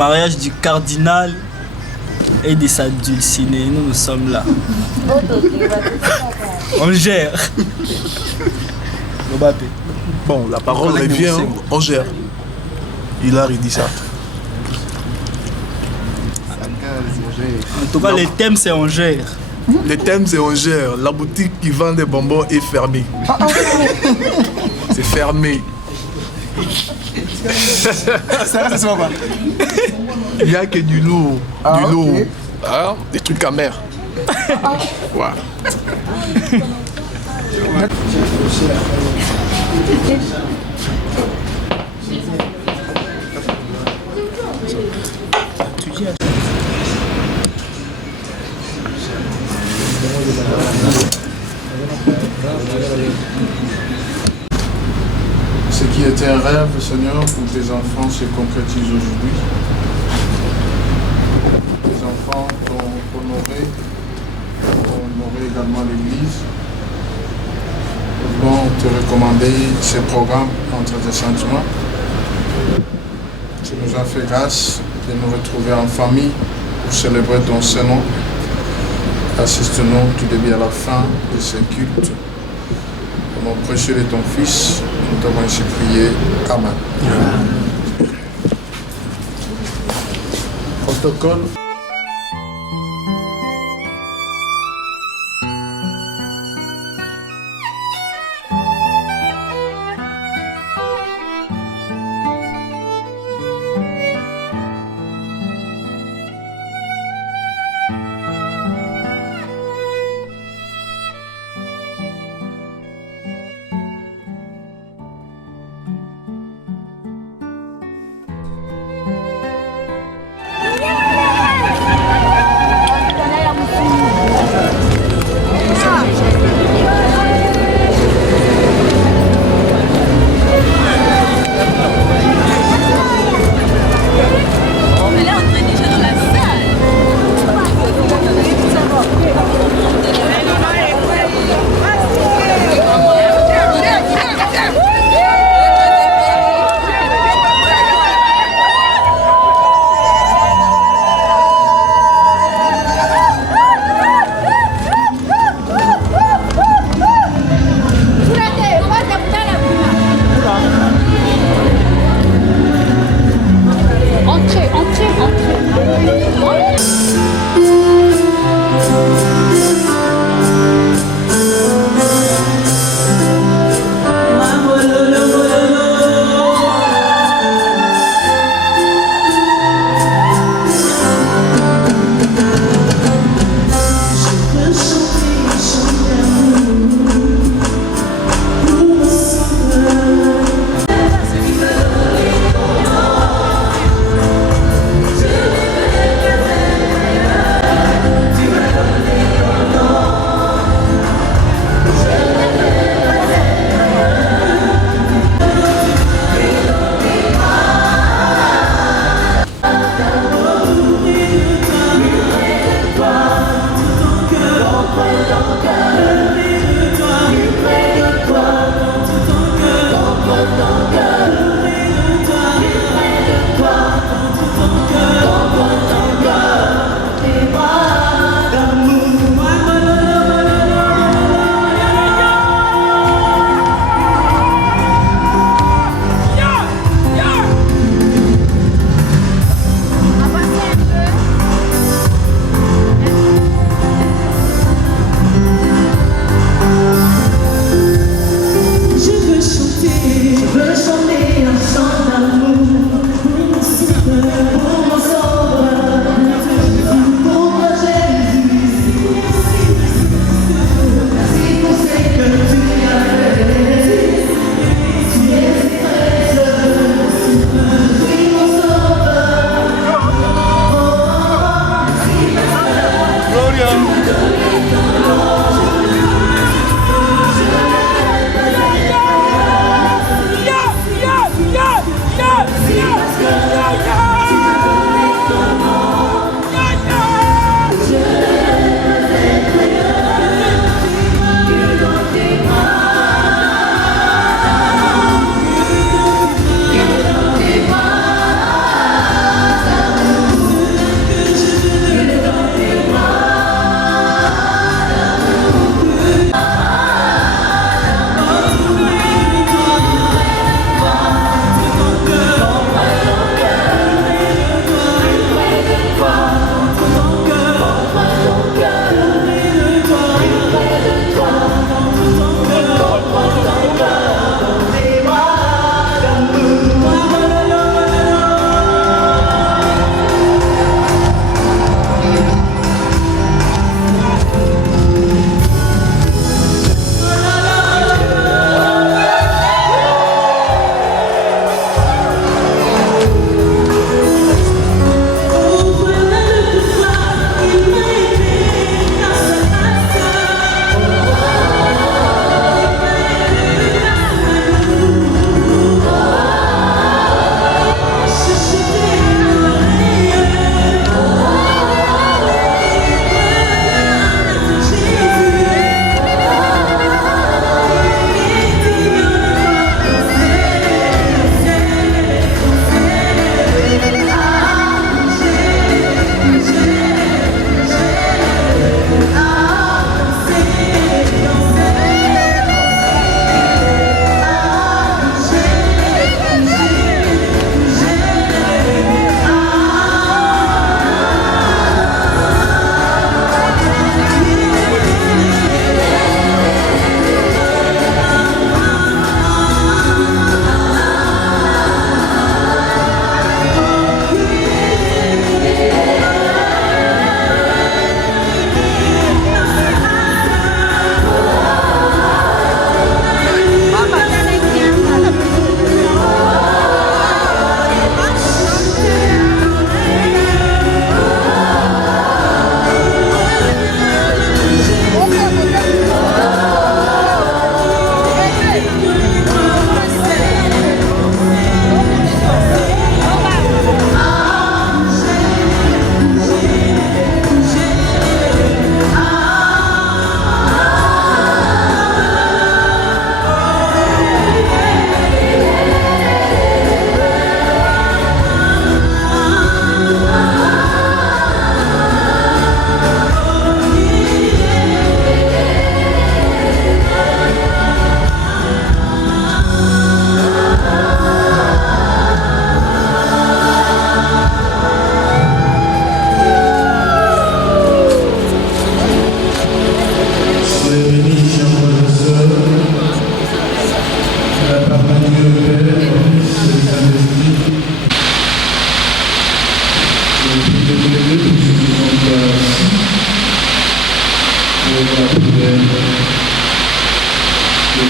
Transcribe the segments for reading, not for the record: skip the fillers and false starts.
mariage du cardinal et de sa dulcinée. Nous sommes là. On gère. Bon, la parole revient, on gère. Il a dit ça. En tout cas, les thèmes, c'est on gère. Le thème, c'est on gère. La boutique qui vend des bonbons est fermée. C'est fermé. Il n'y a que du lourd. Du lourd. Okay. Ah, des trucs amers. Voilà. Ce qui était un rêve, Seigneur, pour tes enfants se concrétise aujourd'hui. Tes enfants t'ont honoré également l'Église. Ils vont te recommander ces programmes entre tes sentiments. Tu nous as fait grâce de nous retrouver en famille pour célébrer ton Saint-Nom. Assiste-nous tout début à la fin de ce culte. Au nom précieux de ton Fils, nous t'avons ainsi prié. Amen. Protocole.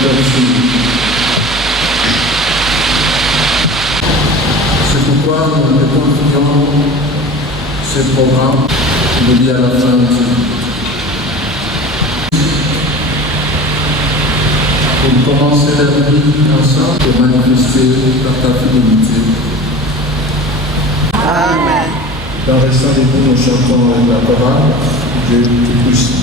C'est pourquoi nous continuons ce programme dédié à la fin de pour commencer la vie ensemble pour manifester ta fidélité. Amen. Dans le restant des nous chantons la chorale de Tout-Puissant.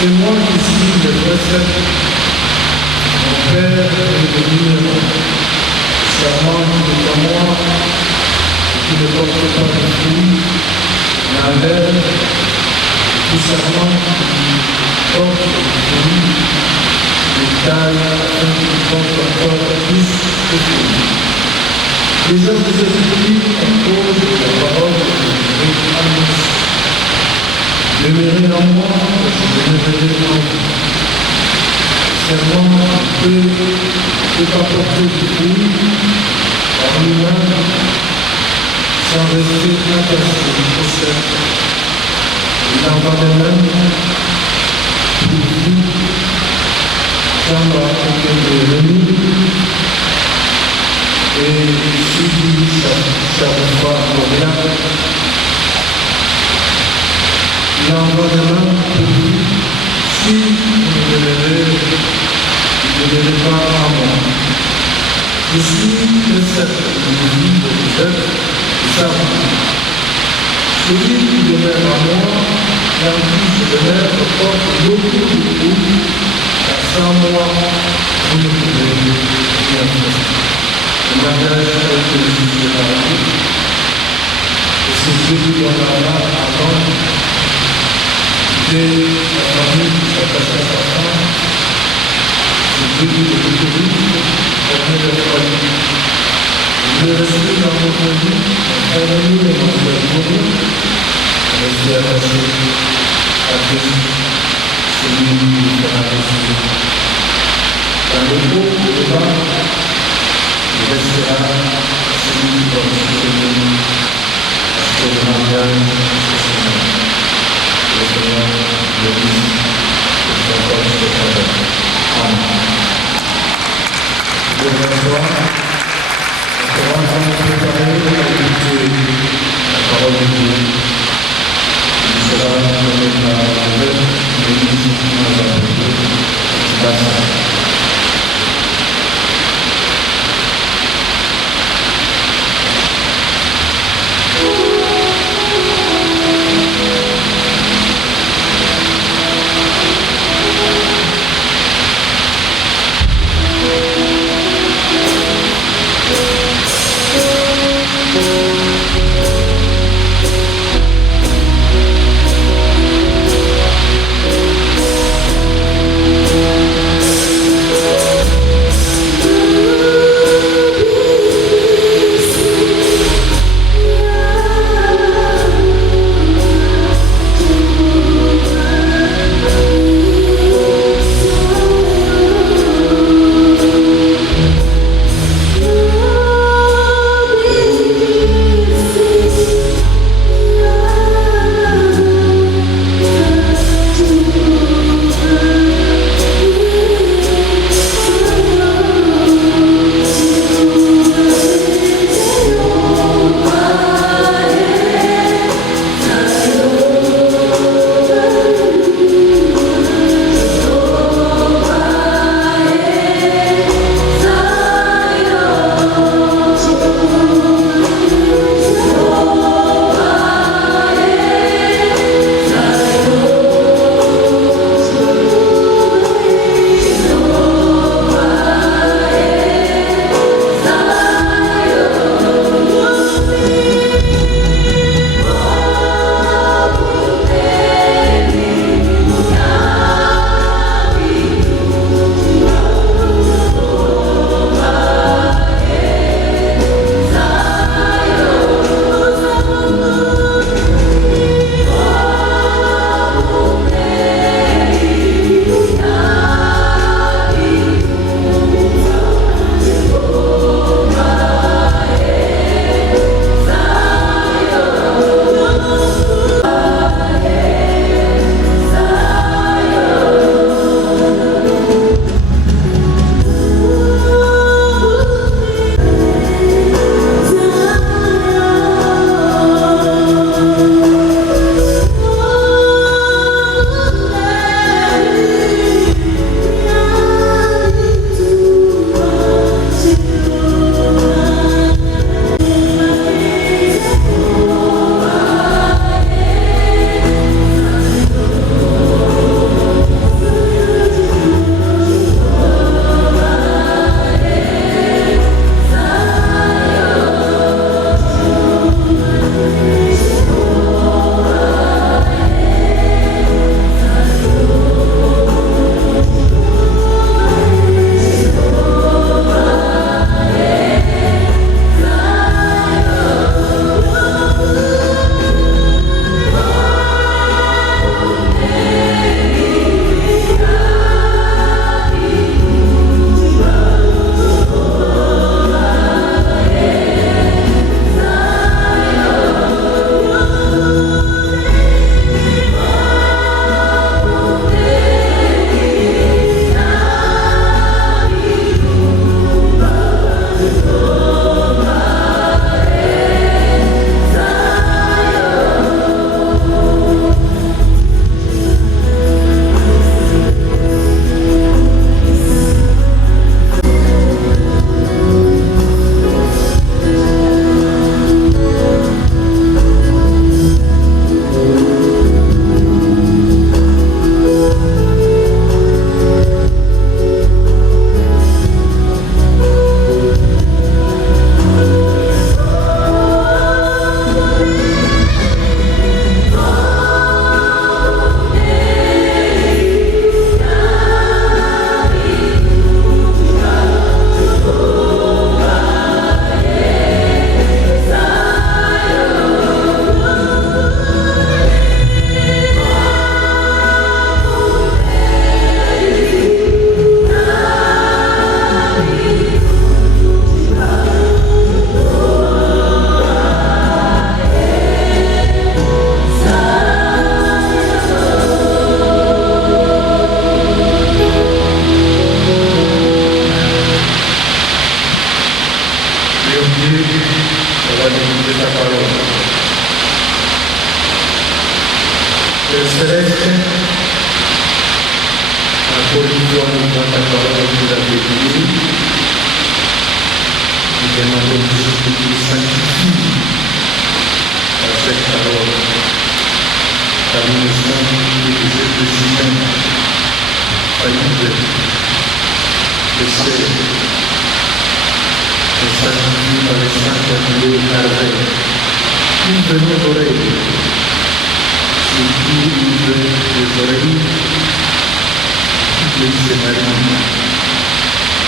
C'est moi qui signe le précepte. Mon Père est venu serment qui est à moi, qui ne porte pas de fruit, mais à l'air, tout serment qui porte du fruit, des tailles afin qu'il porte encore plus de fruit. Déjà vous êtes écrits à cause de la parole de votre annonce. Demeurez en moi, je demeurerai en vous. Serment peut apporter du fruit par lui-même sans rester attaché au cercle. Il en va de même pour vous, semble apporter de l'ennemi et subit chaque fois pour rien. Il en va de même pour vous si vous ne demeurez pas en moi. Je suis le cercle de vie de vous êtes, et ça vous. Celui qui demeure en moi, car qui je demeure, porte beaucoup de fruits, car sans moi, vous ne pouvez rien faire. Le mariage a été jugé par vous, et c'est celui qui en a avant. Et la famille qui s'attache à sa femme, c'est celui de l'autorité, permet de famille. Je vais rester dans votre vie, en famille et dans votre mourir, rester attaché à Jésus, celui qui est à Jésus. Dans le beau, le bas, rester sera celui qui va nous soutenir à ce que le mariage se soumette. Le Seigneur, le Fils, et son corps se préserve. Amen. Dieu reçoit. On va ensemble préparer pour écouter la parole de Dieu. Il sera donné par l'évêque de l'Église dans la Bassin. Dieu, on va écouter ta parole. Père Céleste, encore une fois, nous dans ta parole, nous avons dit, nous demandons Dieu que tu nous sanctifies par cette parole, par une sanctifiée de cette décision, faillible, péché, et sanctifié par les saints qui ont merveille. Ouvre nos oreilles, surtout ouvre les oreilles, les Marie,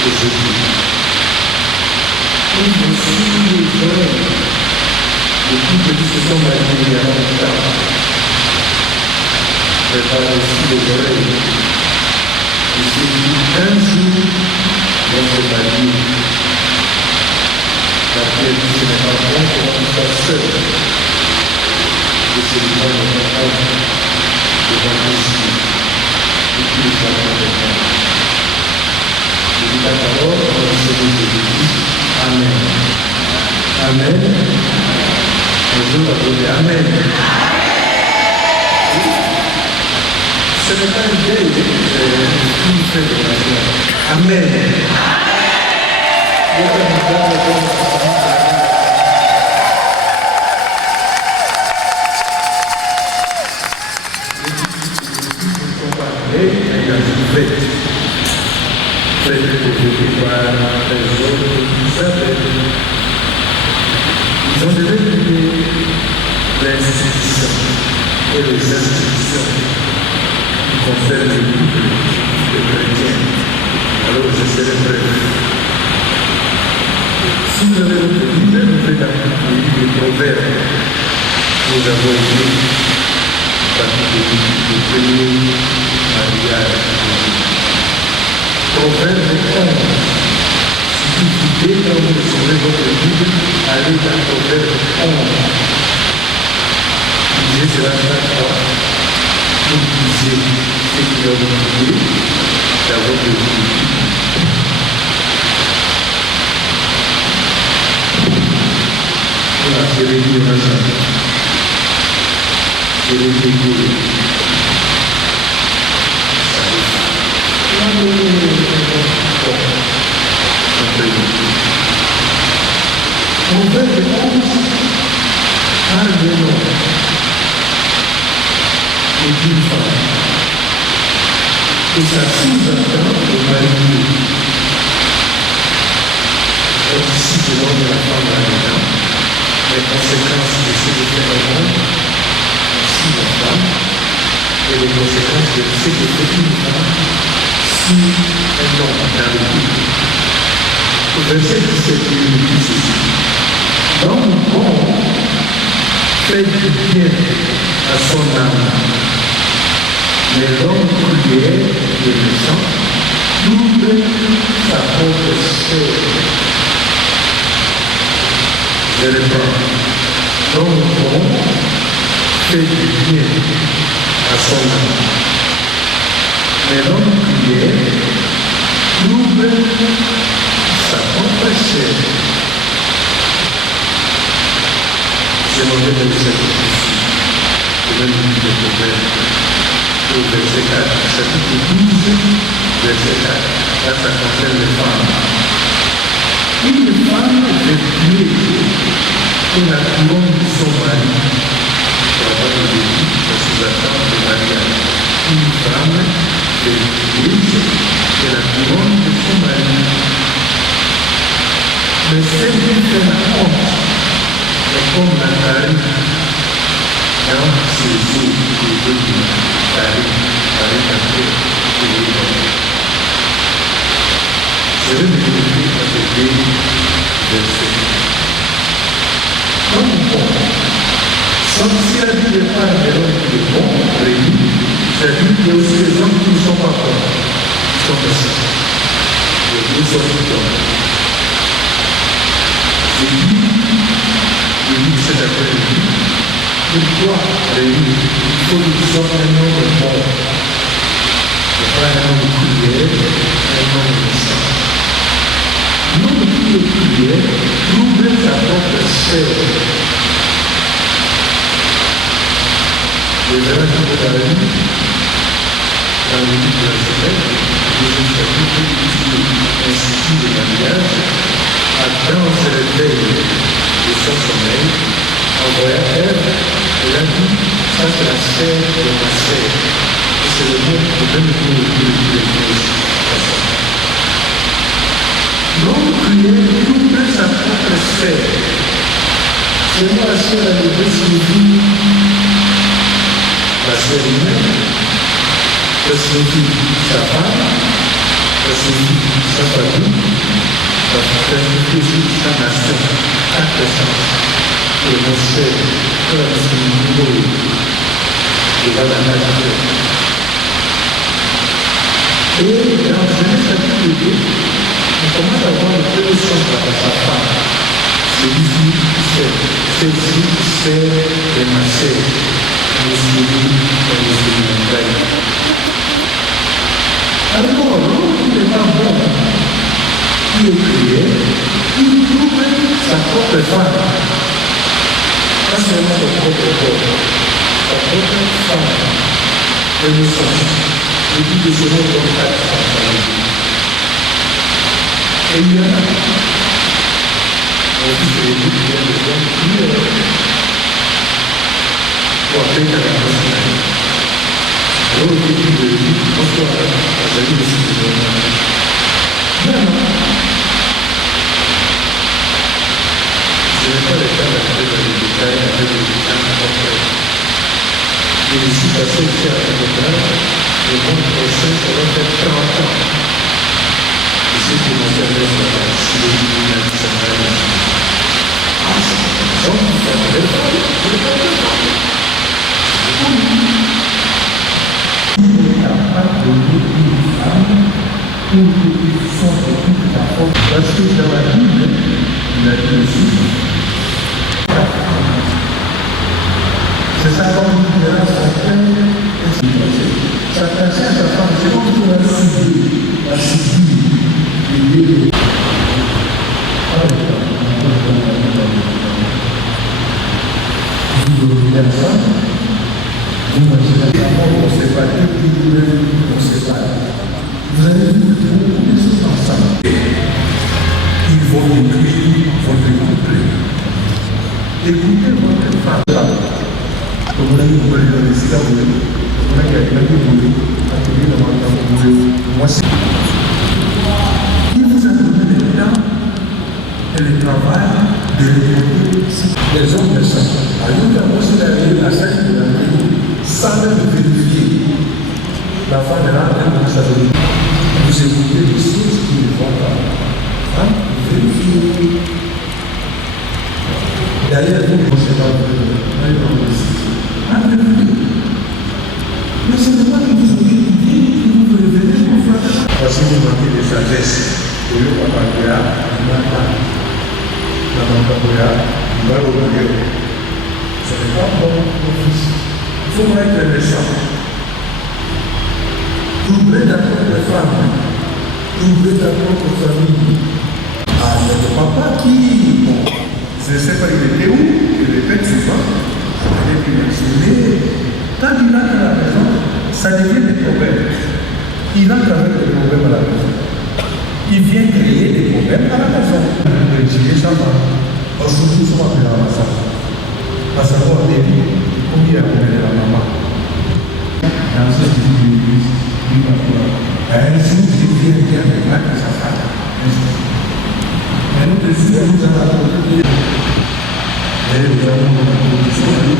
aujourd'hui. Ouvre aussi les oreilles de toutes les qui se sont mariées à longtemps. Prépare aussi les oreilles de ceux qui un jour vont se marier. La Bible dit ce n'est pas bon qu'on soit seul. Et c'est le bon de notre homme devant Jésus et tous les enfants de Dieu. Je dis la parole dans le nom de Jésus. Amen. Amen. Bonjour à tous. Amen. Ce n'est pas une vieille, c'est une fête de la joie. Amen. Ils ont déjà oublié les institutions et les institutions qui concernent le couple des chrétiens. Alors je serai bref. Si vous avez votre Bible, vous faites appliquer les proverbes. Nous avons été parmi les premiers mariages. Proverbe 11. Si vous dès quand vous recevez votre Bible, allez dans Proverbe 11. Lisez cela chaque fois. Vous lisez ce qui va vous guider dans votre Bible. On veut que un de nous et d'une femme et ça sous-entend le mari. Ici, je donne la femme à l'homme. Les conséquences de ce que fait le monde, si la femme, et les conséquences de ce que fait une femme, si un homme dans le couple. Au verset 17, il dit ceci. L'homme bon fait du bien à son âme, mais l'homme cruel et méchant double sa propre chair. Je réponds, l'homme bon fait du bien à son âme, mais l'homme cruel double sa propre chair. C'est mon verset ici. Je vais vous dire le proverbe. Au verset 4, chapitre 12, verset 4. Là, ça concerne les femmes. Une femme vertueuse est la couronne de son mari. Pour avoir le début, ça sous-attend le mariage. Une femme vertueuse est la couronne de son mari. Mais celle qui fait la honte est comme la carie dans ses eaux et de carie avec un peu de l'eau. Je vais me développer à ces deux versets. Comme bon, sans si la vie n'est pas de l'homme qui est bon, c'est-à-dire qu'il y a aussi des hommes qui ne sont pas bons, qui sont méchants. Les deux sont bons. Je dis cet après-midi, pourquoi il faut que nous soyons un homme bon, et pas un homme cruel, un homme méchant. L'homme qui est cruel trouve sa propre chair. Les verrez dans la vie, dans le livre de la semaine, deuxième chapitre, institut de mariage, Adam se réveille de son sommeil, envoya Ève, et a dit, ça c'est la chair de ma chair. Et c'est le mot de même mot que l'Église. L'homme créé double sa propre sphère. C'est moi la chair à lever signifie la chair humaine, ça signifie sa femme, ça signifie sa famille, ça signifie aussi sa nation, sa puissance. Et mon cher, comme c'est le niveau de la nature. Et dans Genèse chapitre 2, on commence à voir une prédiction par sa femme. Celui-ci, c'est de ma chair. Alors, l'homme qui n'est pas bon, qui est créé, il trouve sa propre femme. Pas seulement son propre corps, sa propre femme. Elle nous sent. Je dis que c'est mon contact femmes. Et il y en a. On dit que les deux viennent de gens qui pour appeler la personne. Alors, au début de vie, bonsoir, j'allais aussi de non. Je n'ai pas le temps d'entrer dans les détails avec les détails importants. Je me suis passé aussi à la détail, le monde prochain, ça va faire 30 ans. Et ce qui m'intéresse sur la Syrie nationale, c'est donc ça ne fait pas. Il n'est capable de donner une femme pour qu'ils sont de toute la force. Parce que dans la Bible, il a dit aussi, c'est ça comme il dira son père et son père. Chacun sait sa femme, c'est comme pour la civile. Il est vous imaginez comment on ne sait pas depuis vous-même, on ne sait pas. Vous avez vu beaucoup de choses ensemble. Ils vont écrire votre couple. Écoutez votre femme. Comme vous l'avez voulu dans les cigares, vous l'avez voulu, atelier dans votre temps, moi c'est. Il vous a donné le temps et le travail de l'écouter. Les hommes le savent. Alors, quand vous allez à la scène de la vie, sans même vérifier, la femme est là, elle vous savez. Vous écoutez des choses qui ne vont pas. Hein? Vérifiez. D'ailleurs, vous ne pensez pas mais ce n'est pas que vous avez une idée que vous pouvez venir pour faire. Parce que vous manquez de sagesse. Au lieu de parler à il va revenir. Ce n'est pas bon mon fils. Il faut être méchant. Doubler ta propre femme. Doubler ta propre famille. Ah, il y a le papa qui, bon, je ne sais pas il était où, il répète souvent, il est mais quand il entre à la maison, ça devient des problèmes. Il entre avec des problèmes à la maison. Il vient créer des problèmes à la maison. Il ça va. Aujourd'hui, ça va faire la massage. À savoir, combien il y a de la maman. Dans ce type d'église, il va falloir. Un jour, il vient bien avec sa femme. Mais nous, les jours, nous allons apporter. Et nous avons une condition à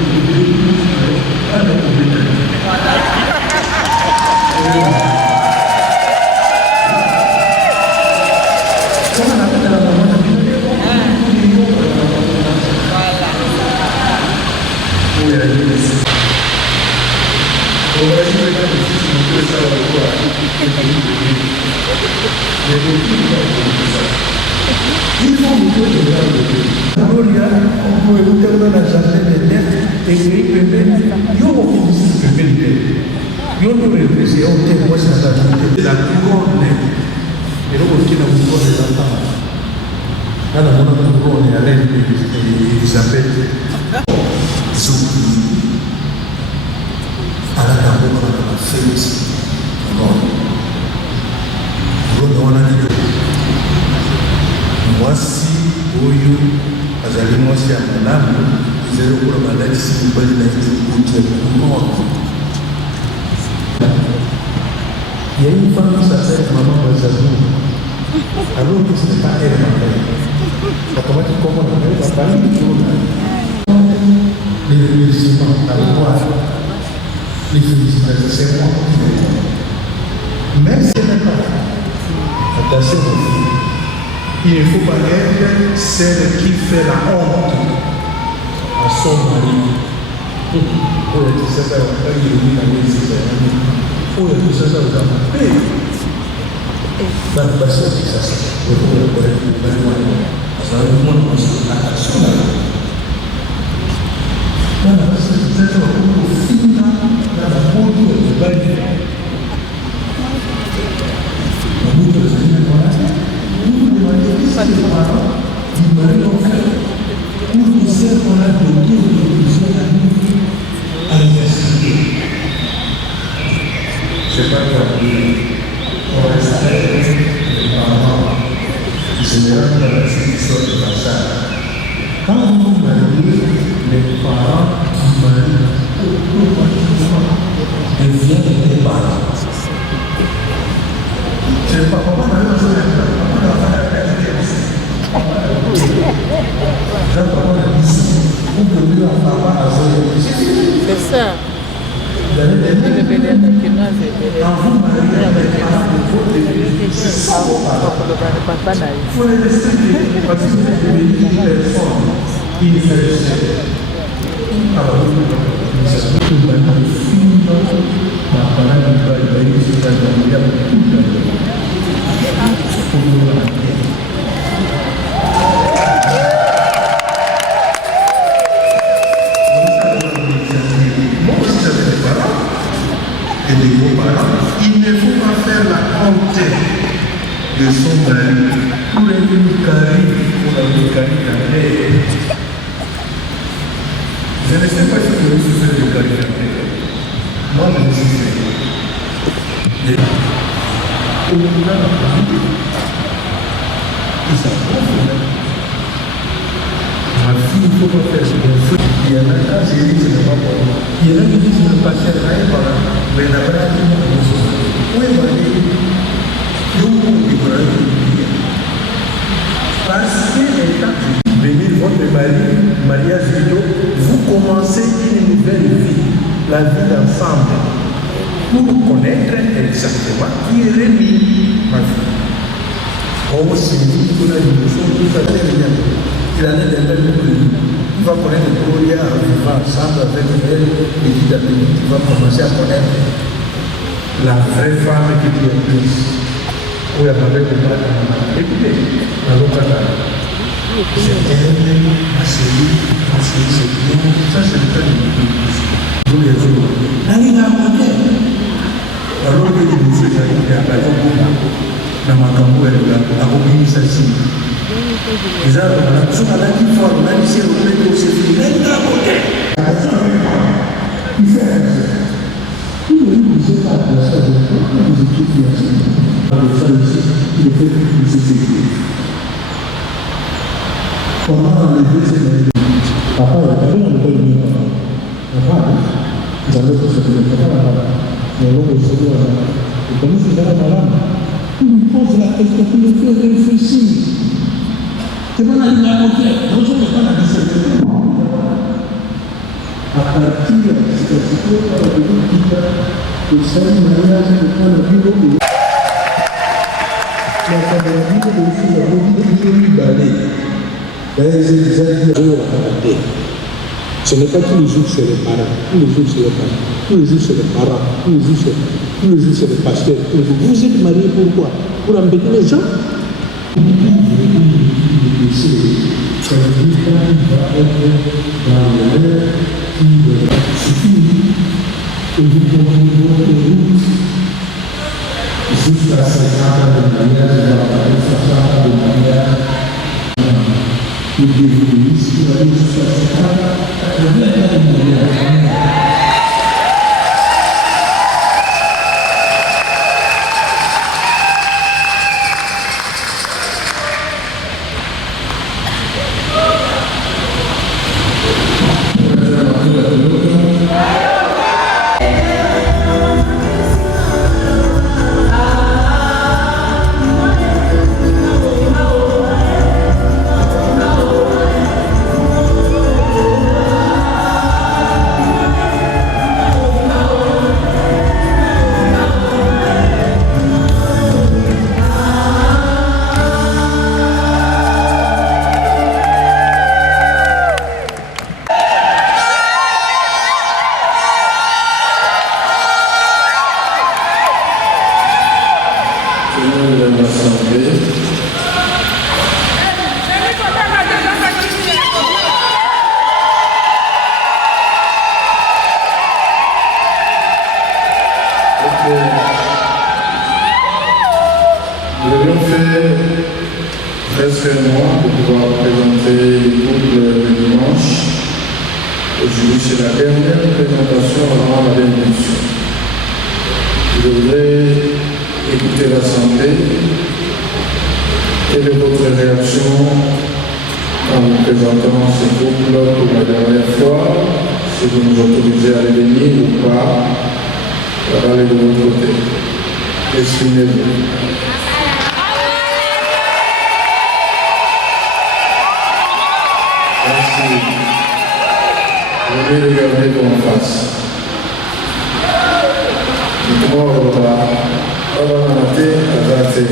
il faut on peut écouter dans la jardin des nefs et créer pépé. Il y a beaucoup de pépé. Il y a beaucoup de pépé. C'est un témoin sans la couronne. Et donc, on a beaucoup de Là, dans mon endroit, on est à l'aide d'Elisabeth. À la table, on a fait mwasi oyo azali mwasi ya malamu ezali lokola balakisi mobali na ye ekuti ya komona. Il y a une femme qui s'appelle Maman Bazabou. Alors que ce n'est pas elle, ma mère. Comment tu comprends? Elle va parler du journal. Les remerciements à revoir. Les félicitations, c'est moi. Même si elle n'est pas. Attention, il ne faut pas être celle qui fait la honte à son mari. Oh, tu sais ça, oh, tu sais ça, dans le passé, c'est ça. Je vous le connais, parce que le monde pense à l'action. Dans le passé, c'est ça, au final, dans la bonne de Baïd. La bonne de Baïd, vous demandez si les parents du mari ont fait, pour que ceux qu'on a donné aux gens à l'investiguer. C'est pas grave. On respecte les parents. Généralement, dans la sélection de passage. Quand vous mariez, les parents qui marient automatiquement deviennent des parents. Je ne sais pas comment on a eu c'est ça. Et de vos parents, il ne faut pas faire la honte de son mari pour une carrière, pour la carrière. Je ne sais pas si vous avez souffert de carrière. Moi, je me suis fait. Au bout d'un an, ils savent. Ma fille, il ne faut pas faire ce qu'il faut. Il y en a qui disent que ce n'est pas pour moi. Il y en a qui disent que je ne pas faire rien par là. Mais la vraie vie, où est ma vie? D'où il faut la vie? Parce que étant venir votre mariage vidéo, vous commencez une nouvelle vie, la vie d'ensemble, pour connaître exactement qui est Rémi, ma fille. Oh, c'est lui qui a une chose, tout à fait bien. Il en est des belles prises. Il va connaître le Gloria, il va ensemble avec elle, petit à petit, il va commencer à connaître la vraie femme qui est plus. Oui, elle m'avait compris. Écoutez, la locale. C'est elle, ma chérie, c'est bien. Ça, c'est le cas de tous les jours. Elle a monté. Alors que je me suis dit, il y a pas de problème. Dans ma campagne, elle a oublié ça ici. Les arbres, sont à la qui forme, même si on met au service, même à côté. Il fait il ne sait pas la salle de temps, les équipes qui ont dans le salle ici, il est fait plus de sécurité. Comment enlever ces mêmes? Papa, il a parlé dans le col de mes parents. Papa, ils avaient tout ce que les parents avaient. Mais l'homme est sauvé à la main. Et comme il faisait la malade, il lui pose la question, il le fait réfléchir. C'est pas la ligne à côté, non, je ne peux pas la discerner. À partir de la situation, on va dire qu'il y a le mariage de prendre le bureau. La famille de aussi la vie de balai. Les exagérations à ce n'est pas tous les jours chez les parents, tous les jours chez les parents, tous les jours chez les parents, tous les jours chez les pasteurs. Vous êtes mariés pourquoi? Pour embêter les gens? C'est une femme qui va être dans l'air, qui suffit, et vous comprenez votre route jusqu'à 50 ans de mariage, jusqu'à 60 ans de mariage. que Deus que a gente está Nous avions fait presque un mois pour pouvoir présenter les couples le dimanche. Aujourd'hui, c'est la dernière présentation avant la bénédiction. Je voudrais écouter l'Assemblée. Quelle est votre réaction en vous présentant ces couples pour la dernière fois? Si vous nous autorisez à les bénir ou pas, ça va aller de votre côté. Exprimez-vous. Merci. Je vais regarder en face. Dites-moi, on va mater à dater.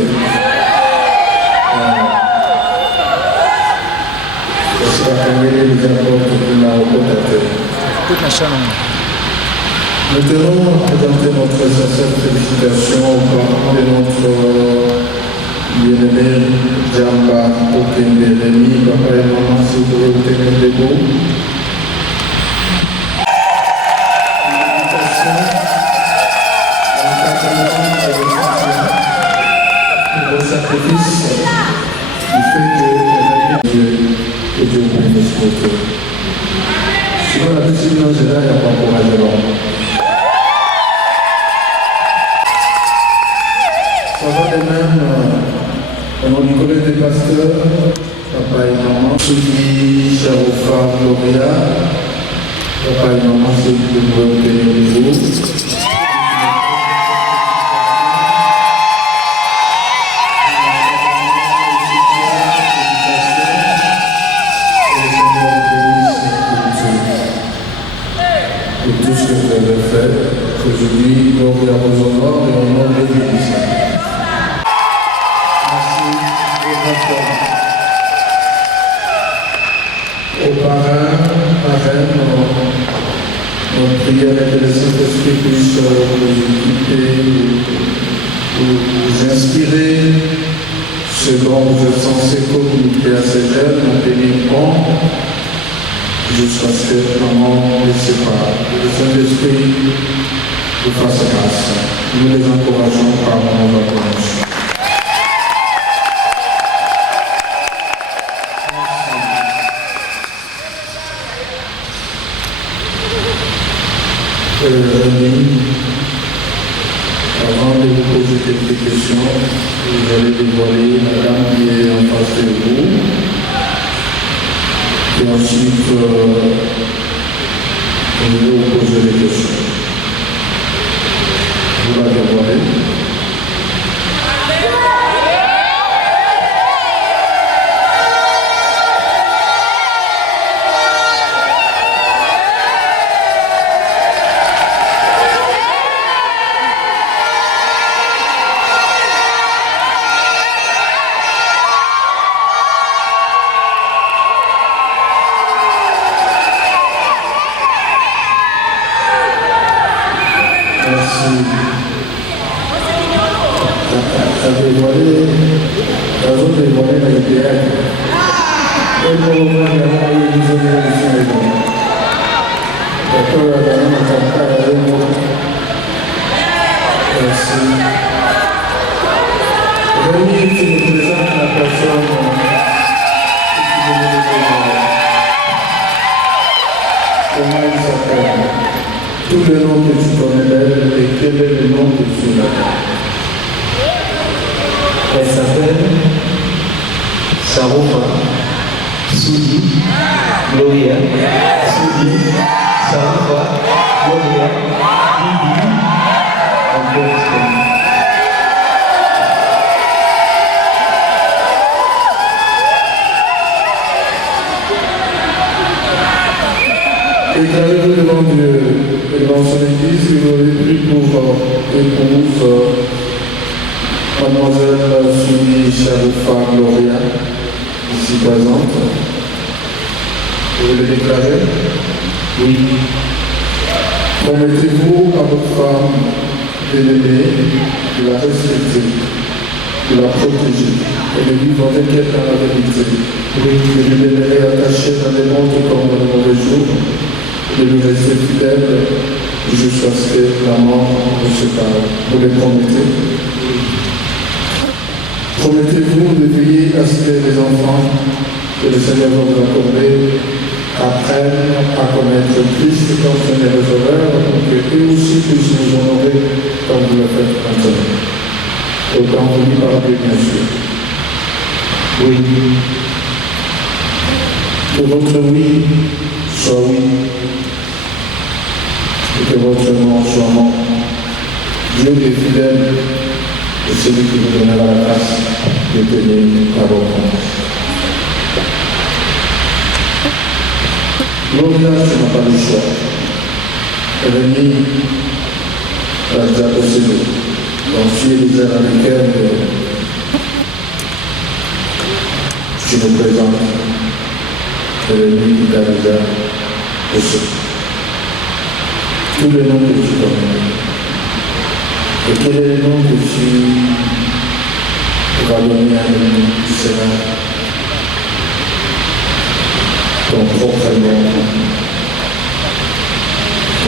C'est la première des apports qui m'a recontacté. Nous tenons à présenter notre sincère félicitation aux parents de notre bien-aimé Jamba Okende Rémi, papa et maman, si vous pouvez vous tenir debout. Pour vos sacrifices, du fait que Dieu bénisse votre cœur. Sinon, la décision est là, il n'y a pas encouragé l'homme. Ça va de même, on connaît des pasteurs, papa et maman, Soudi, Charoufa, Gloria, papa et maman, ceux qui peuvent obtenir les vous. Pour tout ce que vous avez fait, aujourd'hui, gloire à vos enfants et au nom de l'Église. Aux parrains, marraines, notre prière est que le Saint-Esprit puisse vous équiper, vous inspirer, ce dont vous êtes censé communiquer à ces jeunes, en tenir compte, jusqu'à ce que maman les sépare. Que le Saint-Esprit vous fasse grâce. Nous les encourageons par nos encouragements. Avant de vous poser quelques questions, vous allez dévoiler la dame qui est en face de vous. Et ensuite, vous allez vous poser des questions. Vous la dévoilez. Rémi, tu nous présentes la personne qui comment elle s'appelle, tous les noms que tu connais d'elle et quel est le nom que tu l'as. Elle s'appelle Sarofa, Soudi, Gloria, Soudi, Sarofa, Gloria, Bibi, encore Déclarez-vous devant Dieu et devant son Église que vous avez pris pour épouse Mademoiselle Soudi Charoufa Gloria, ici présente. Vous le déclarez? oui, Promettez-vous à votre femme de l'aimer, de la respecter, de la protéger et de vivre avec elle dans la vérité. Oui, de lui demeurer attaché dans les bons comme dans les mauvais jours, de lui rester fidèle jusqu'à ce que la mort nous sépare. Vous le promettez? Promettez-vous de veiller à ce que les enfants que le Seigneur va vous accorder apprennent à connaître plus que quand on est receveur, pour qu'eux aussi puissent nous honorer comme vous le faites maintenant. Autant vous lui parlez, bien sûr. oui, Que votre oui soit oui, et que votre non soit non. Dieu est fidèle, et celui qui vous donnera la grâce de tenir à vos promesses. Gloria, tu n'as pas le choix. Rémi l'a déjà possédé. Donc tu es déjà dans lequel tu nous présentes. Rémi qui t'a déjà possédé. Tous les noms que tu connais. Et quel est le nom que tu vas donner à nous qui sera ton propre nom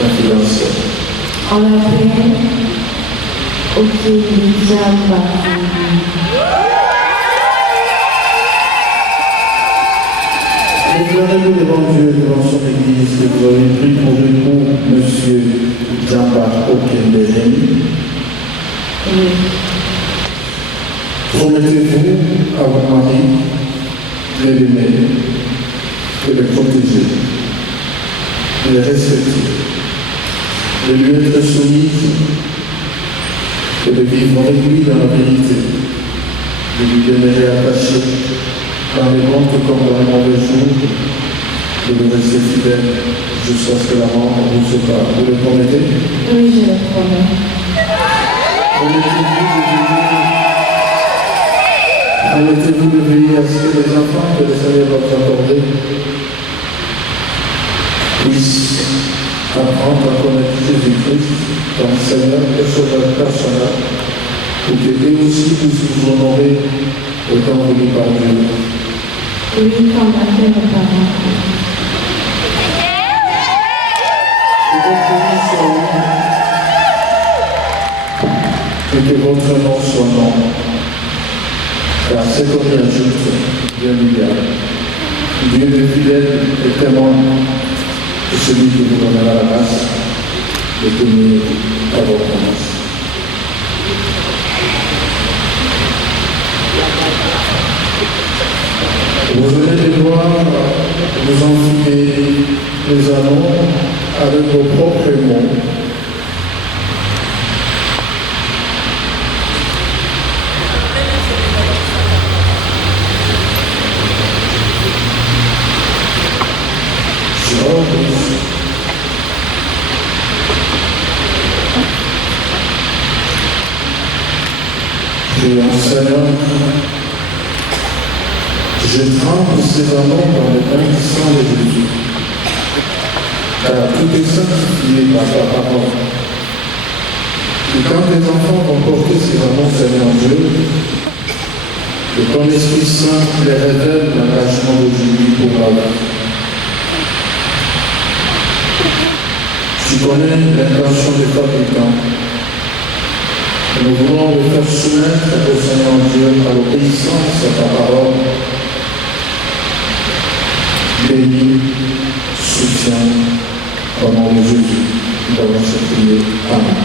confidentiel? On l'appelle Okilizamba. Déclarez-vous devant Dieu, devant son Église, que vous avez pris pour époux Monsieur Djamba Okembeleni. Oui. Promettez-vous à votre mari de l'aimer, de le protéger, de le respecter, de lui être soumise et de vivre avec lui dans la vérité, de lui demeurer attaché dans les bons comme dans les mauvais jours, de lui rester fidèle jusqu'à ce que la mort vous sépare. Vous le promettez? Oui, je le promets. Promettez-vous de veiller à ce que les enfants que le Seigneur va vous accorder puissent apprendre à connaître Jésus-Christ comme Seigneur et Sauveur personnel, pour qu'eux aussi puissent vous honorer autant voulu par Dieu. Oui, comme a fait nos parents. Et que votre nom soit non. Car c'est comme un juste, Dieu lui garde. Dieu est fidèle et témoin de celui qui vous donnera la grâce de tenir à vos promesses. Vous venez de voir vous enfiler les anneaux avec vos propres mots. Et en Seigneur, je trempe ces anneaux dans le pain du sang de Jésus, car tout est sanctifié par ta parole. Et quand les enfants vont porter ces anneaux, Seigneur Dieu, que ton Esprit Saint les révèle l'engagement de Jésus pour la vie. Tu connais l'intention des fabricants. Nous voulons le faire soumettre au Seigneur Dieu à l'obéissance à ta parole. Bénis, soutiens Au nom de Jésus, nous avons prié. Amen.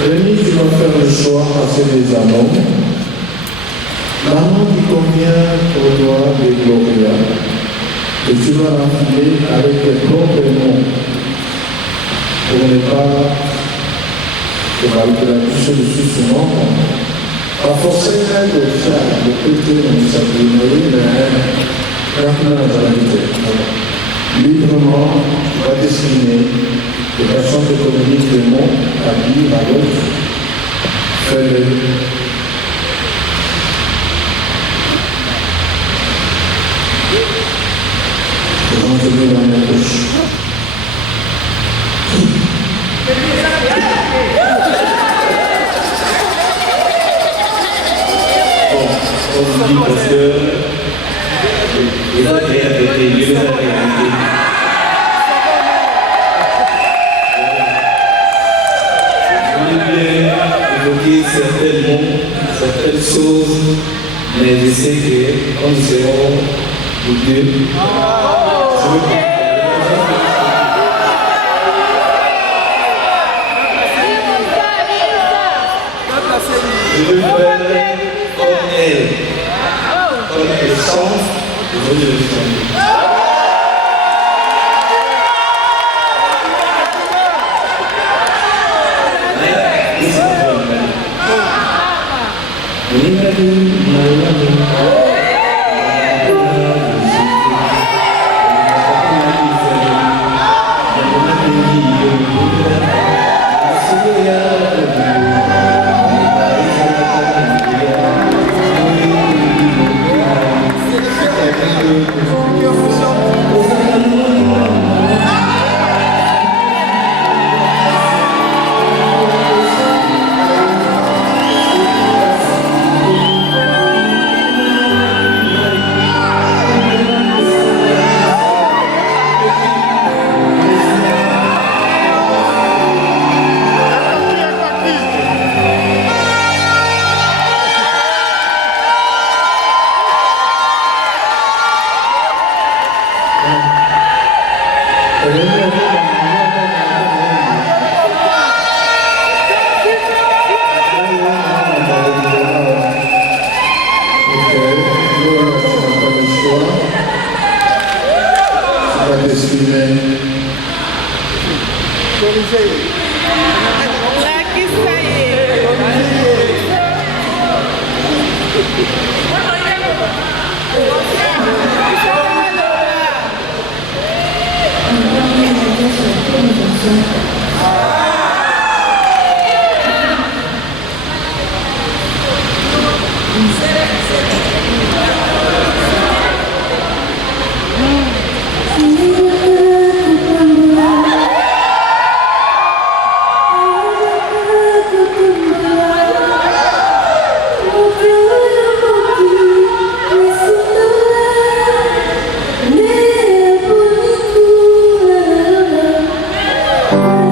Rémi, tu vas faire le choix passer des anneaux. L'anneau qui convient pour toi de Gloria, et tu vas l'enfiler avec tes propres mots pour ne pas te marquer la touche dessus souvent. Pas forcément de faire de péter dans sa prière, mais maintenant dans la vie. Librement, tu vas dessiner de façon de communiquer des mots à dire à l'autre. Fais-le. Rentrez dans la bouche. On se dit parce que les affaires étaient liées à la réalité. Je voulais bien évoquer certains mots, certaines choses, mais je sais que quand nous serons de Dieu, je veux faire comme elle. Comme elle chante, je veux le chanter. Oh,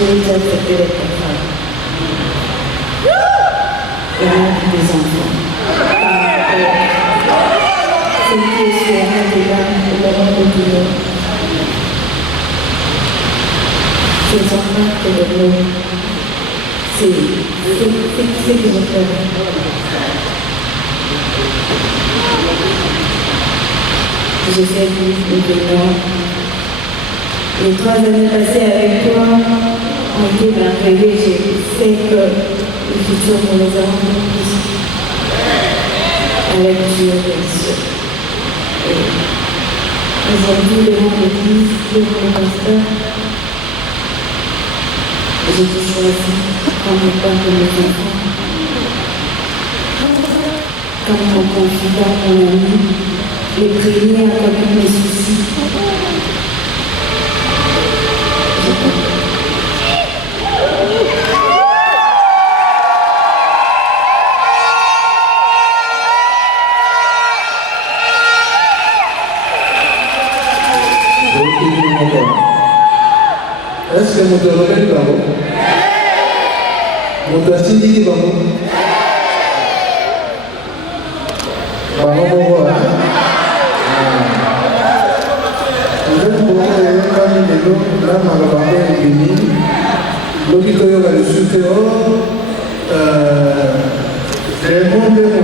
Autorité à traiter les contrats. Et même des enfants. C'est qui est sur un débat pour le monde de ces enfants que le monde, c'est que je fais. J'ai fait vivre de moi. Les 3 années passées avec toi ont été merveilleuses. Je sais que le futur nous les a rendus avec Dieu, bien sûr. Aujourd'hui, devant l'église, devant le pasteur, j'ai tout choisi comme le père de mes enfants, comme mon confident, mon ami, les prier avec mes soucis. Est-ce que vous devez le bambou? Vous avez dit bambou? Bambou, voilà. Vous êtes beaucoup de familles de l'eau, là, ma bambou est finie. L'hôpital a le sucre. Le monde est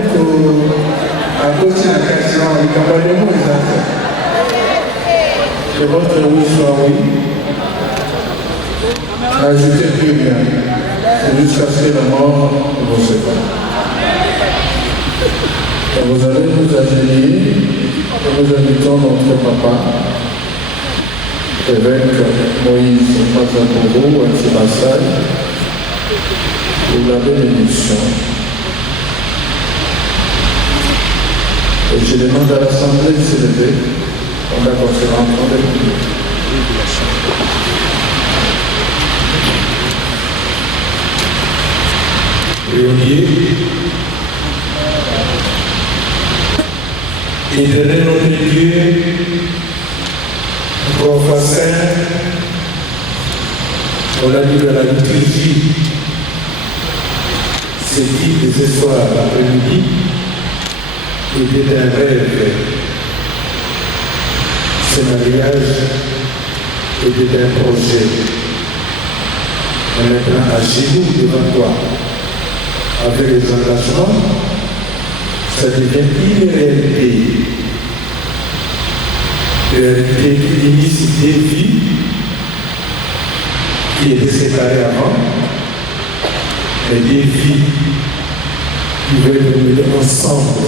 à cause de la question, il n'y a pas de mots exacts. Que votre oui soit oui. Ajoutez plus bien, jusqu'à ce que la mort vous sépare. Vous allez nous accueillir, nous invitons notre papa, évêque Moïse Mazabourou, à Tibassal, pour la bénédiction. Et je demande à l'Assemblée de se lever, on va commencer à entendre les prières. Prions. Éternel notre Dieu, prophète saint, on l'a dit dans la liturgie, c'est dit que ce soir l'après-midi était un rêve. Ce mariage était un projet. Et maintenant, agis-nous devant toi. Avec les engagements, ça devient une réalité. Une réalité qui initie des vies qui étaient séparées avant, et des vies qui veulent venir ensemble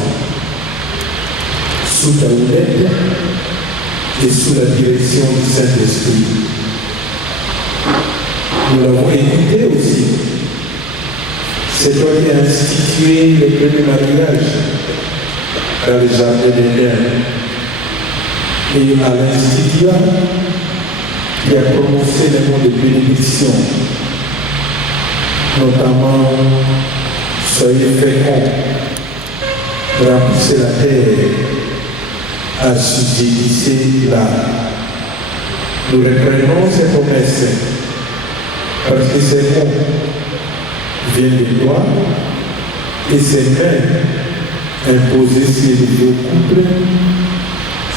sous ta houlette et sous la direction du Saint-Esprit. Nous l'avons écouté aussi. C'est toi qui as institué le premier mariage dans le jardin d'Éden. Et à l'instituant, qui a prononcé les mots de bénédiction, notamment soyez féconds, remplissez la terre, assujettissez l'âme. Nous reprenons ces promesses parce que ces mots viennent de toi et ces mains imposées sur les deux couples,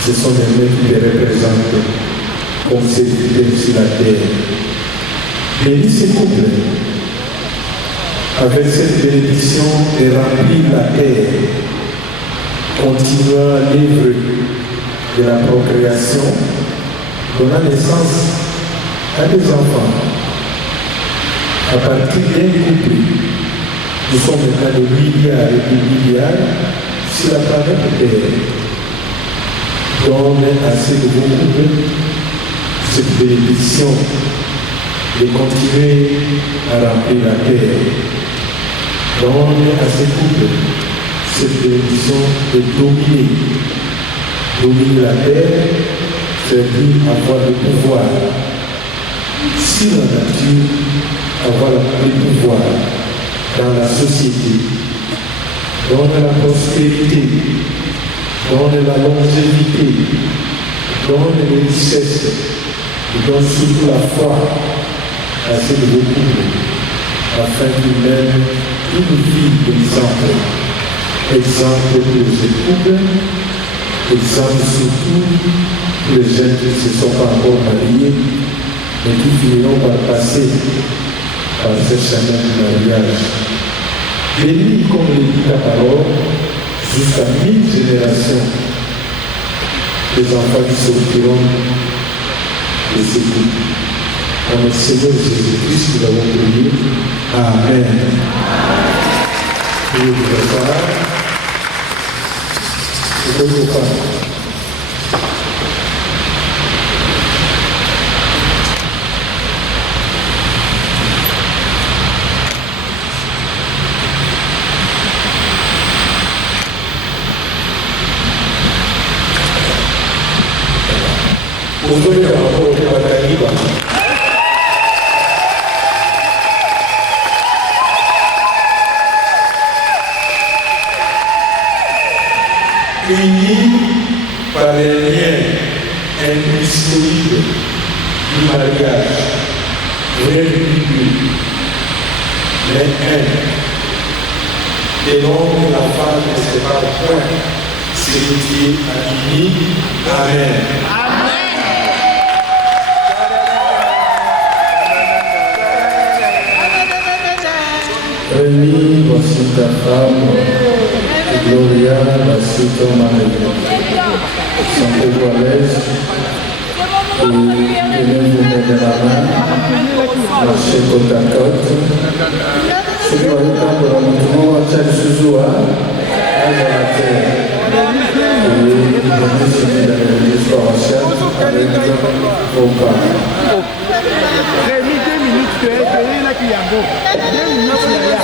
ce sont les mains qui les représentent comme ceux qui viennent sur la terre. Bénis ces couples avec cette bénédiction et remplis la terre, continuant l'œuvre de la procréation, donnant naissance à des enfants. À partir d'un couple, nous sommes maintenant de milliards et de milliards sur la planète Terre. Donne à ces nouveaux couples cette bénédiction de continuer à remplir la terre. Donne à ces couples cette bénédiction de dominer la terre, c'est-à-dire avoir le pouvoir sur la nature, avoir le pouvoir dans la société. Donne la prospérité, donne la longévité, donne les richesses, donne surtout la foi à ce nouveau couple, afin qu'il mène une vie d'exemple. Exemple pour les couples, exemple surtout pour les jeunes qui ne se sont pas encore mariés, mais qui finiront par passer par ce chemin du mariage. Bénis, comme le dit la parole, jusqu'à 1000 générations, les enfants qui sortiront de ce couple. Dans le Seigneur Jésus-Christ, nous l'avons prié. Amen. Et vous préparez. Vous pouvez vous faire. Uzoefu wa mataifa unis par les liens indissolubles du mariage, rien de plus, mais un. Et l'homme et la femme ne se parlent point, c'est ce qui est uni. Amen. Rémi, voici ta femme, et Gloria, voici ton mari. Sentez-vous à l'aise, et tenez-vous de la main, marchez côte à côte. Celui-là, le temps de la mouvement, on tient le sous-joua, à la terre. Et venez celui de l'histoire ancienne, avec vos pas. Rémi, 2 minutes, tu es là qui y a beau. 2 minutes, il y a.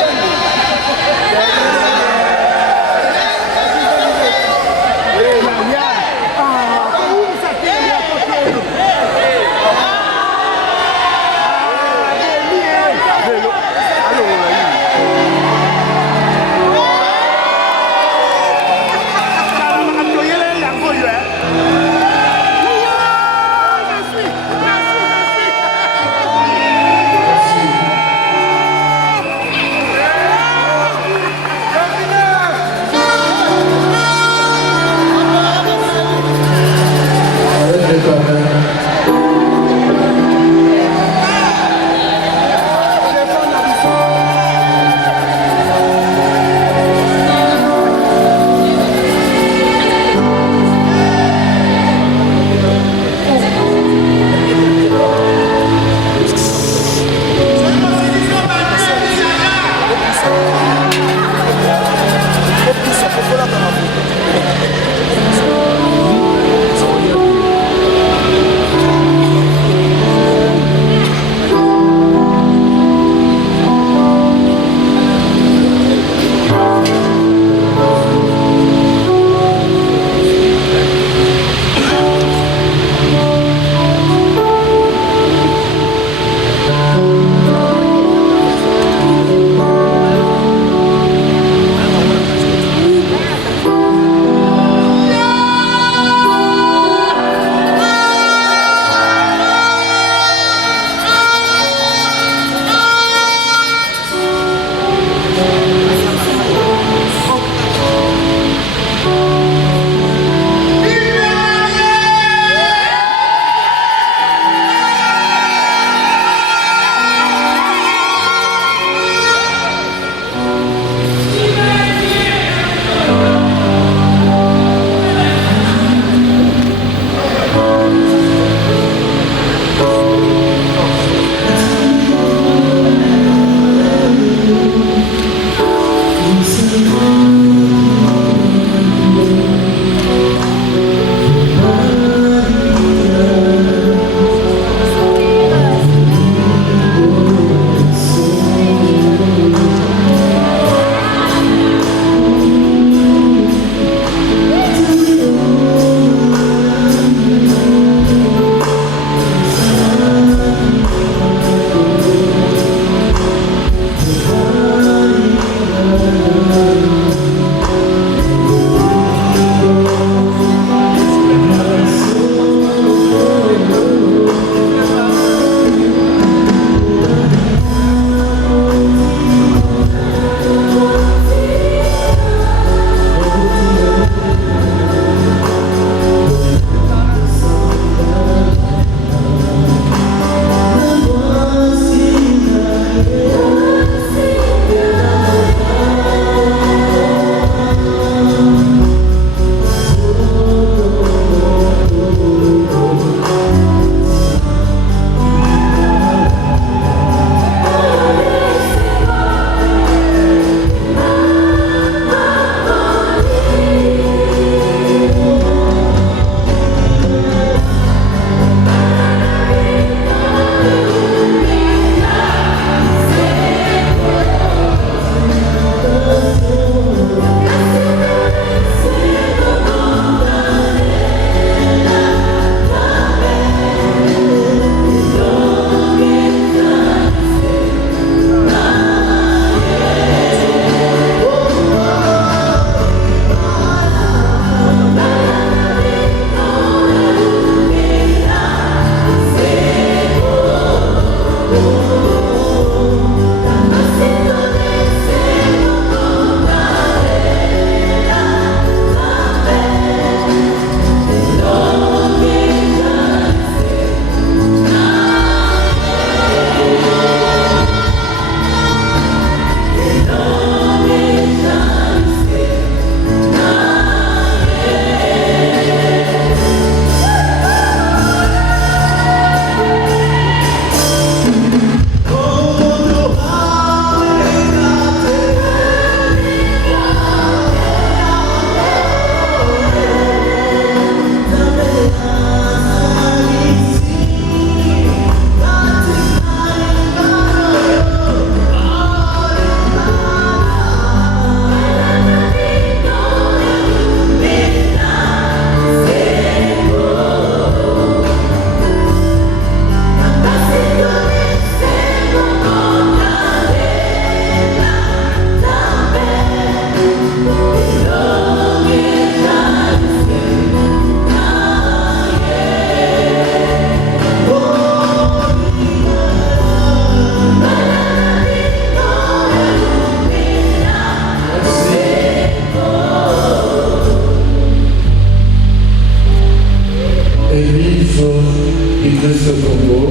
Congo,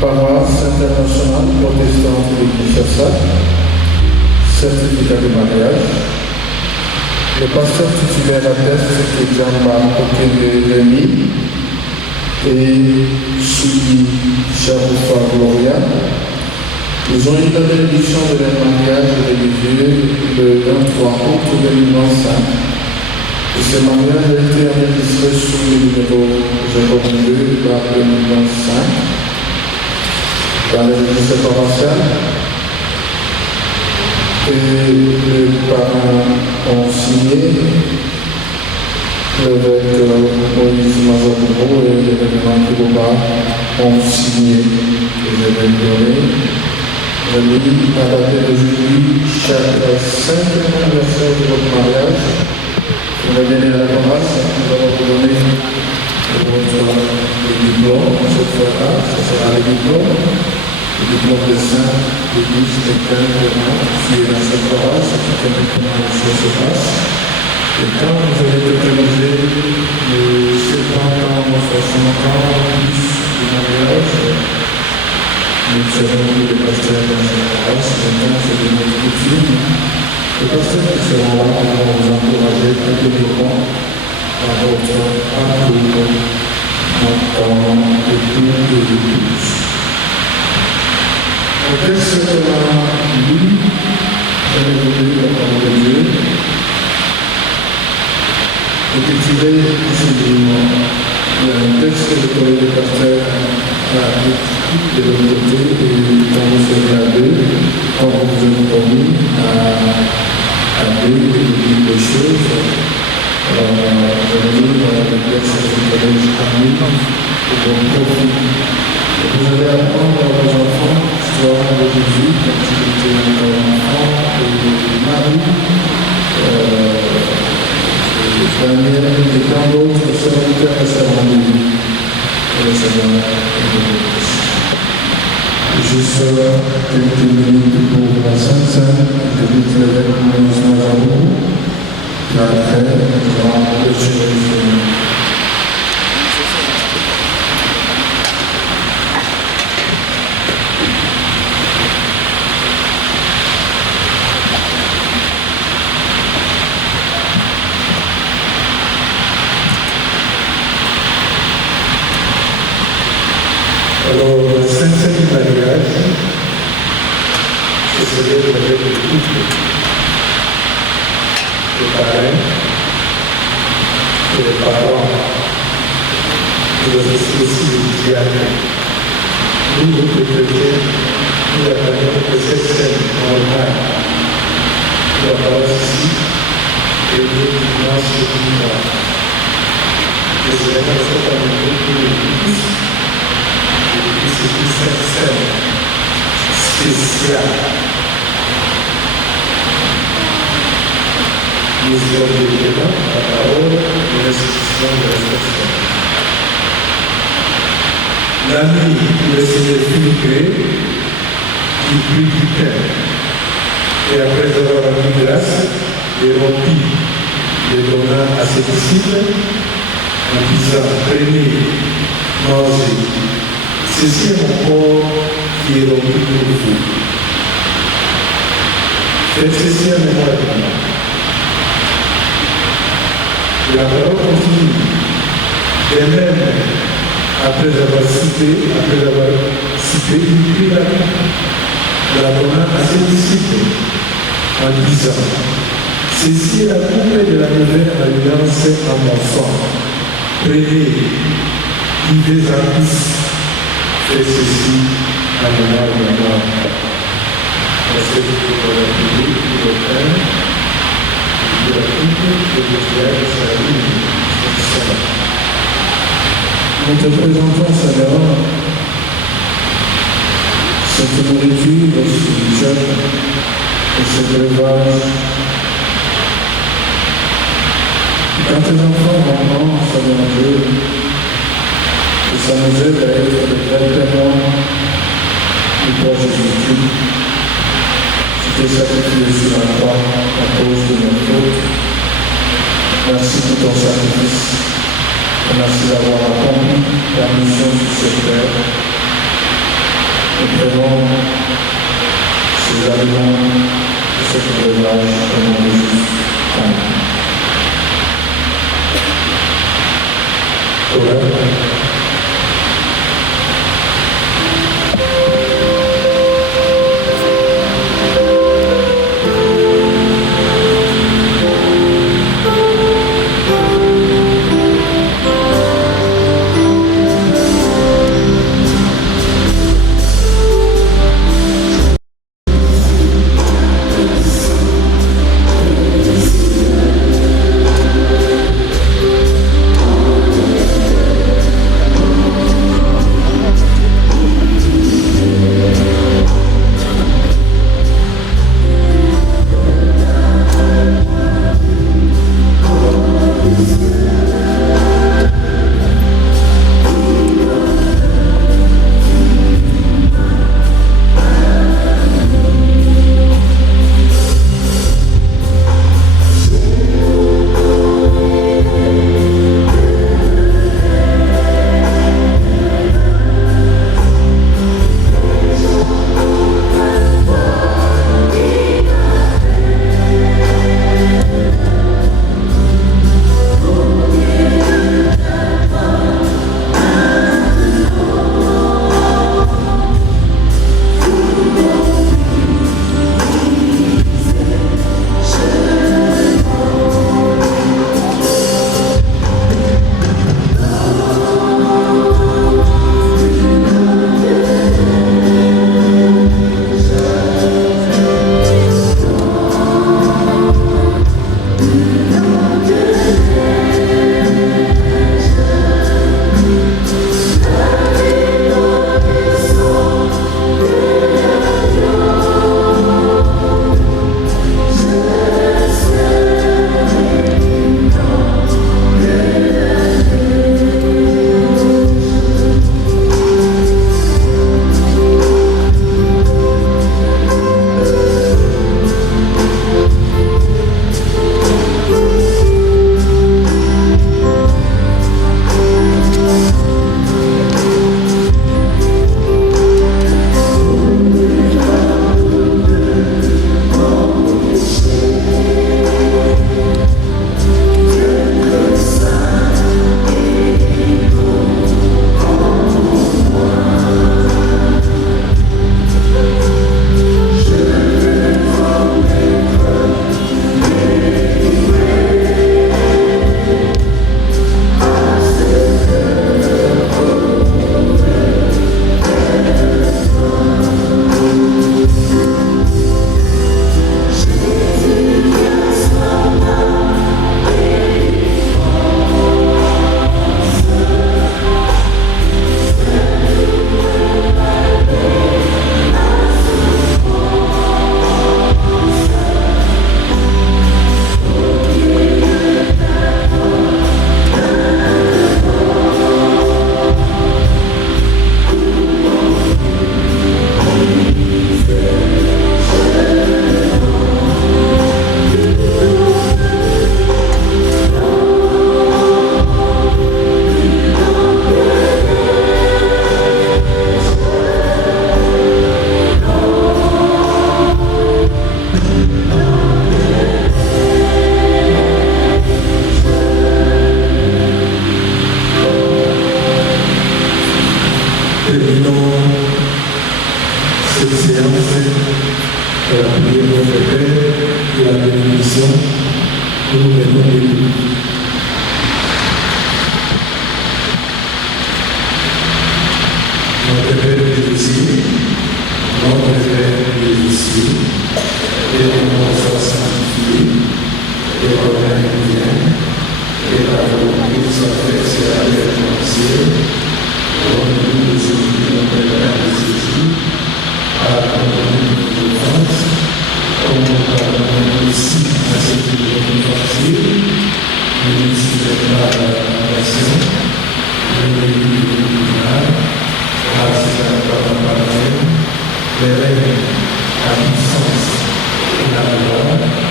paroisse internationale protestante de Kinshasa, certificat de mariage. Le pasteur titulaire atteste que Jean-Marc Okende Rémy et Soudi Charoufa Gloria, ils ont eu la bénédiction de leur mariage religieux le 23 août 2025. Et ce mariage a été enregistré sous le numéro 02 2025 dans le registre paroissial. Et les parents ont signé l'évêque Moïse Mazabouro et l'événement Kiloba ont signé les événements. Rémi a daté d'aujourd'hui chaque 5e anniversaire de votre mariage. Vous va venir à la paroisse, nous allons vous donner votre diplôme. Cette fois-là, ce sera le diplôme de saint d'église quelqu'un qui est dans cette paroisse, qui connaît comment les choses se passent. Et quand vous allez totaliser les 70 ans, 60 ans, plus du mariage, nous savons que les pasteurs dans cette paroisse, maintenant c'est de notre coutume. Les pasteurs qui seront là pour vous encourager tout le développement dans votre parcours, notamment de tous les épouses. Au texte de la Bible, j'ai évolué la parole de Dieu, et que tu veilles précisément. Il y a un texte que le collègue de pasteur a écrit de l'autre côté, et quand vous serez à deux, quand vous vous êtes promis à deux, et dire des choses, je vais lire le texte que le collège a mis pour vos profits. Vous allez apprendre à vos enfants l'histoire de Jésus quand il était encore enfant, et Marie, Daniel et tant d'autres serviteurs et servantes de lui. Et le Seigneur est de nous. Juste quelques minutes pour la Sainte Seine, je dis l'évêque Moïse Mazabouro, et après, nous allons prêcher le Seigneur. Alors, le 5e mariage se célèbre avec le couple, les parrains et les parents, et aussi les diacres. Nous, les chrétiens, nous attendons que cette scène normale de la paroisse ici et nous dimanche et dimanche. Et c'est la façon dont nous l'église. C'est une scène spéciale. Nous allons développer la parole de l'institution de la station. La nuit où le Seigneur fut créé, il prit du pain. Et après avoir rendu grâce, il rompit, il donna à ses disciples en disant: prenez, mangez. Ceci est mon corps qui est rompu pour vous. Faites ceci en mémoire de moi. Et la parole continue. Et même, après avoir cité, il prit la coupe, la donna à ses disciples, en disant: ceci est la coupe de la nouvelle alliance à mon sang. Prenez, buvez-en tous. Faites ceci en mémoire de moi. Parce que vous pouvez la publier, vous le faire, vous la coupe, et vous faire sa vie. Nous te présentons, Seigneur, cette nourriture, ce jeûne et ce breuvage. Quand tes enfants vont Seigneur Dieu, et ça nous aide à être le vrai témoin du corps Jésus-Christ. Tu t'es sacrifié sur la croix à cause de nos fautes. Merci pour ton sacrifice. Merci d'avoir accompli la mission sur cette terre. Nous prenons ces aliments de cette breuvage au nom de Jésus. Amen. La puissance et la gloire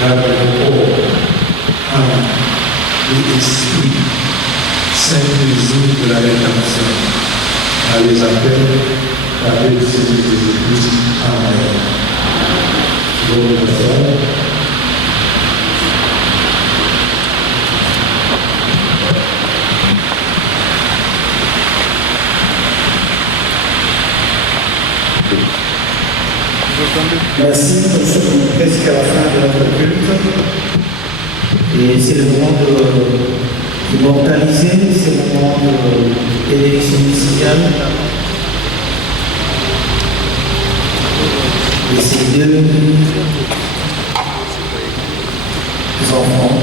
garde le corps, âme et esprit, saint plaisir de la rédemption, à les appels par le Seigneur Jésus-Christ. Amen. Gloire au Père. Merci, nous sommes presque à la fin de notre culte. Et c'est le moment d'immortaliser, c'est le moment de l'élection initiale. Et ces deux enfants.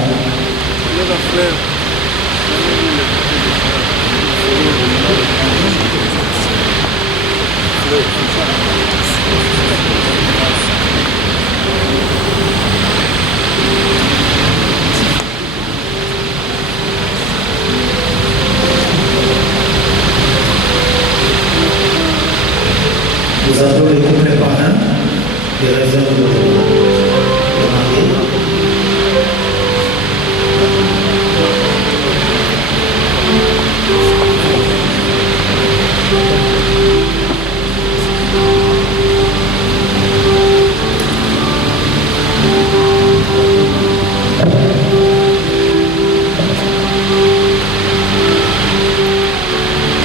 Nous avons les couplets parrains, les réserves de mariés.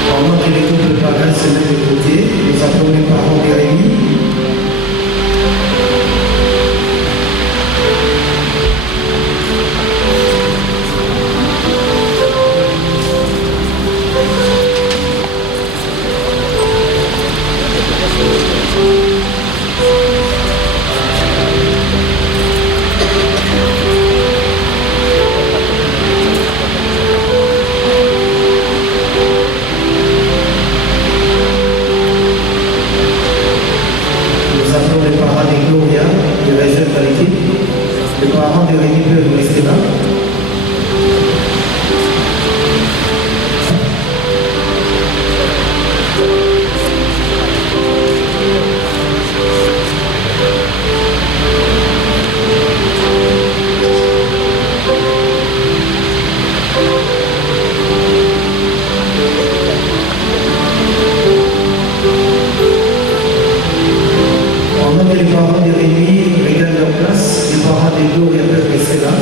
Pendant que les couples parrains se mettent de côté, nous appelons les parents d'Érémie. Nous appelons les parents de Gloria, de Région Maritime. Les parents de Rémi peuvent rester là. Pendant que les parents de Rémi regardent leur place, les parents de Gloria peuvent rester là.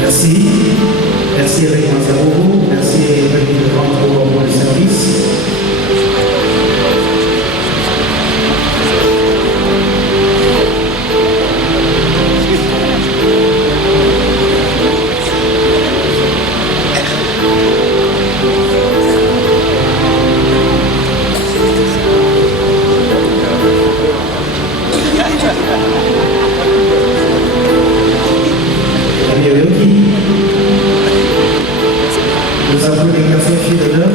Merci. Merci Eric Manzarou. Merci Eric de rendre pour le service. Nous avons les cafés filles d'honneur.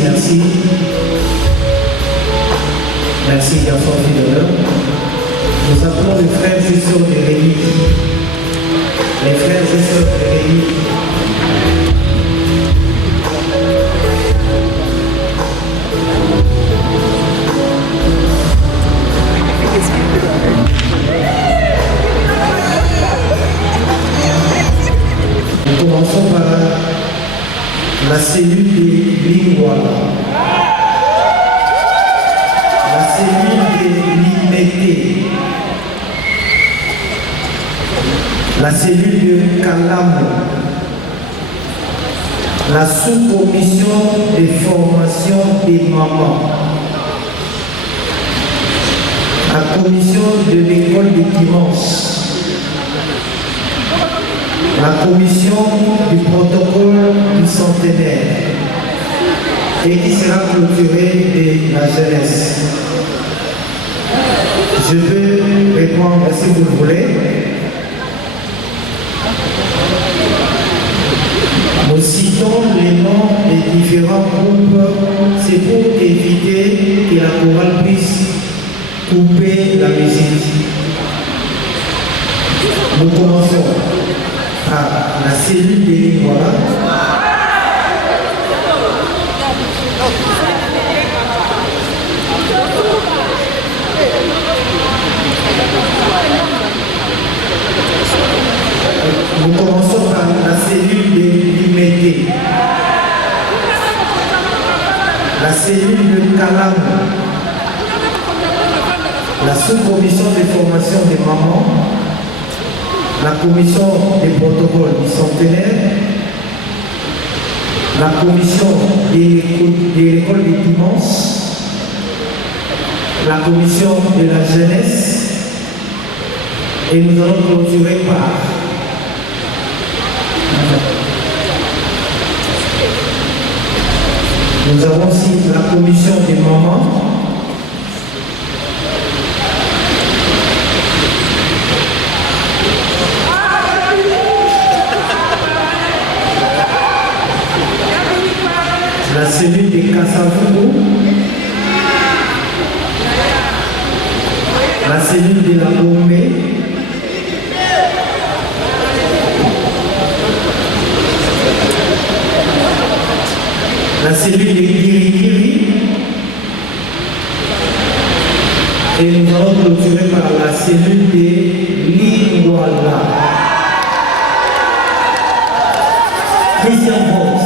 Merci. Merci, garçon d'honneur. Nous appelons les frères et sœurs de Rémi. Les frères et sœurs de Rémi. la cellule de Kalambo, la sous-commission de formation des mamans, la commission de l'école des dimanches, la commission du protocole du centenaire et qui sera clôturée de la jeunesse. Je peux répondre si vous le voulez. Nous citons les noms des différents groupes, c'est pour éviter que la chorale puisse couper la musique. Nous commençons par la cellule de Lingwala. Nous commençons par la cellule de Limédé, la cellule de Kalam, la sous-commission de formation des mamans, la commission des protocoles du centenaire, la commission de l'école des dimanches, la commission de la jeunesse, et nous allons clôturer par nous avons aussi la commission des mamans, la cellule des Kassavou, la cellule de la Bombay, la cellule de Kirikiri, et nous allons clôturer par la cellule de Lingwala. Christian Boss.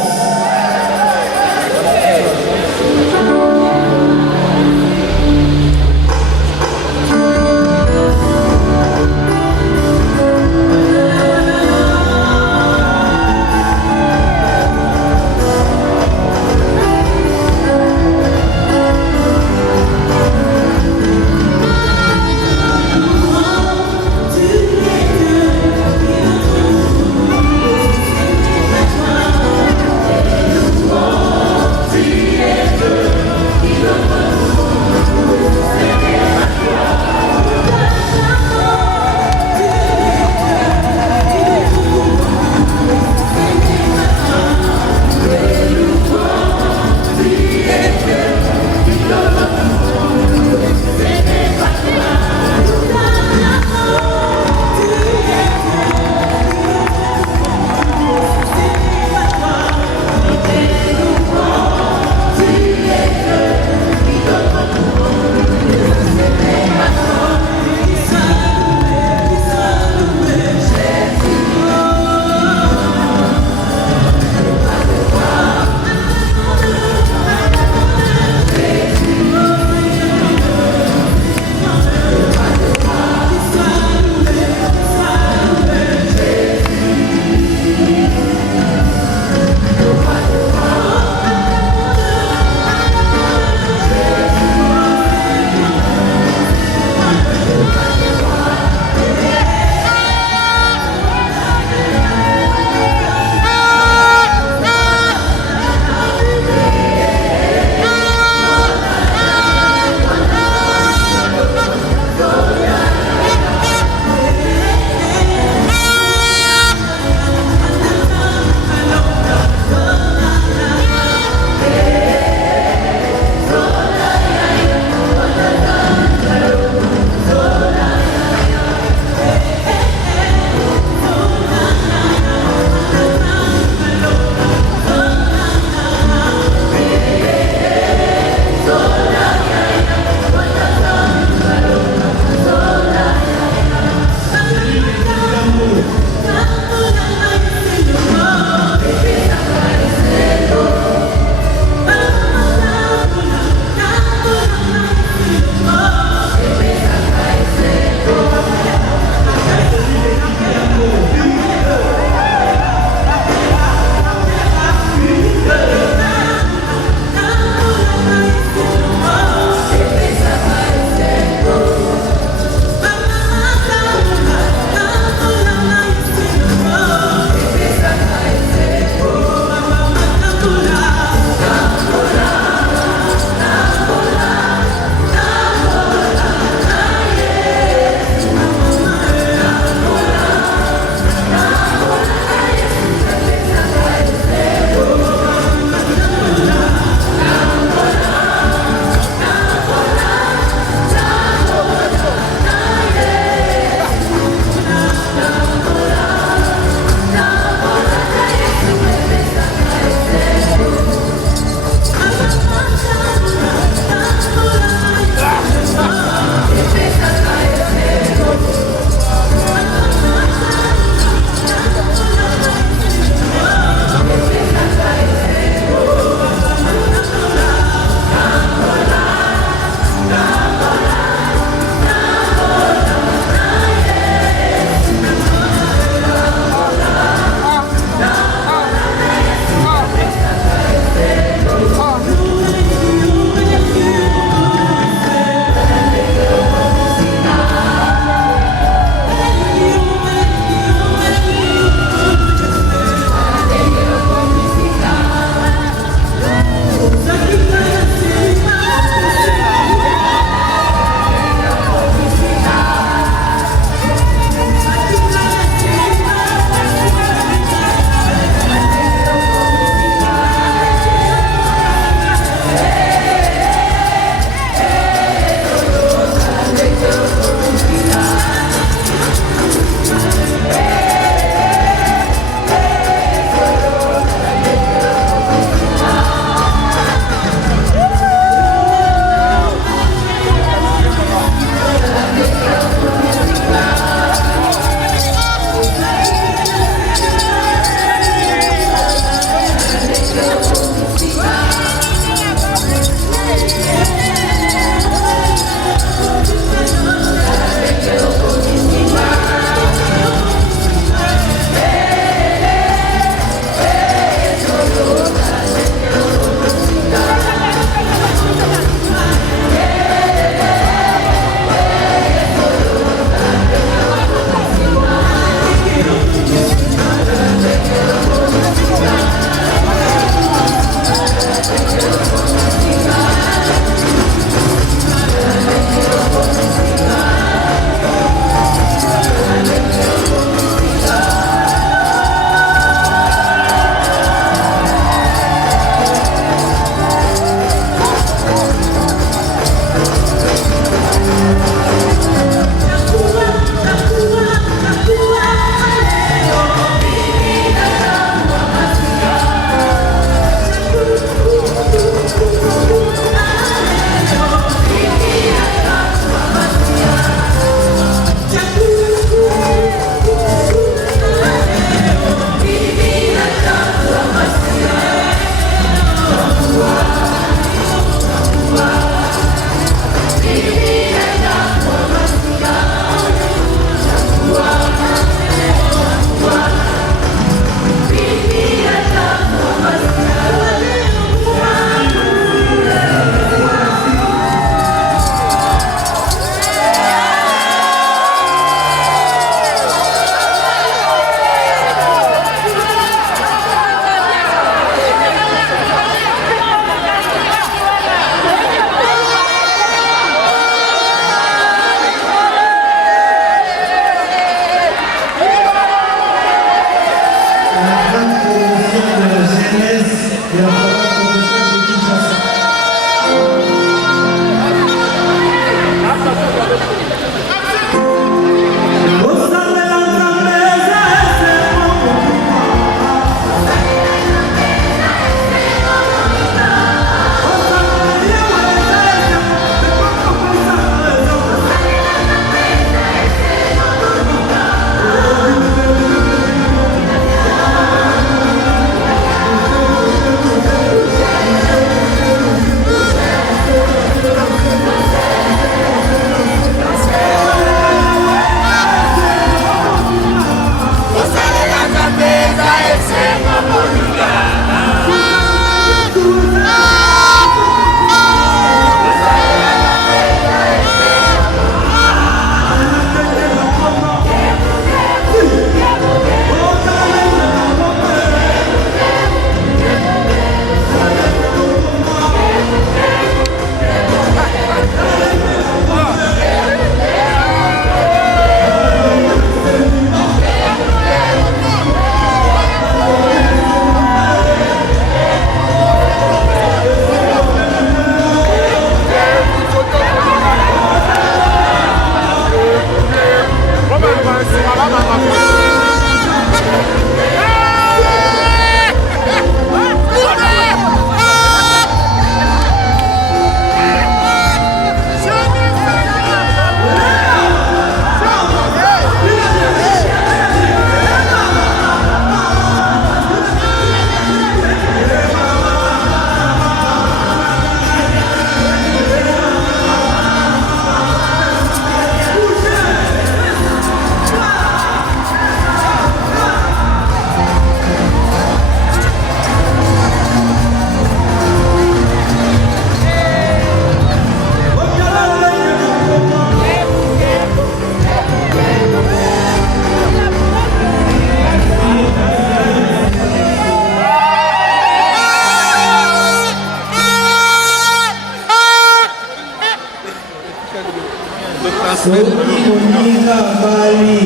soki moninga bali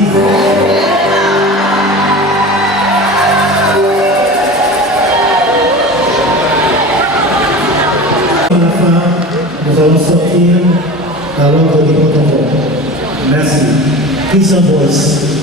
à la fin, nous allons sortir à l'ordre du protocole. Merci. Peace and voice.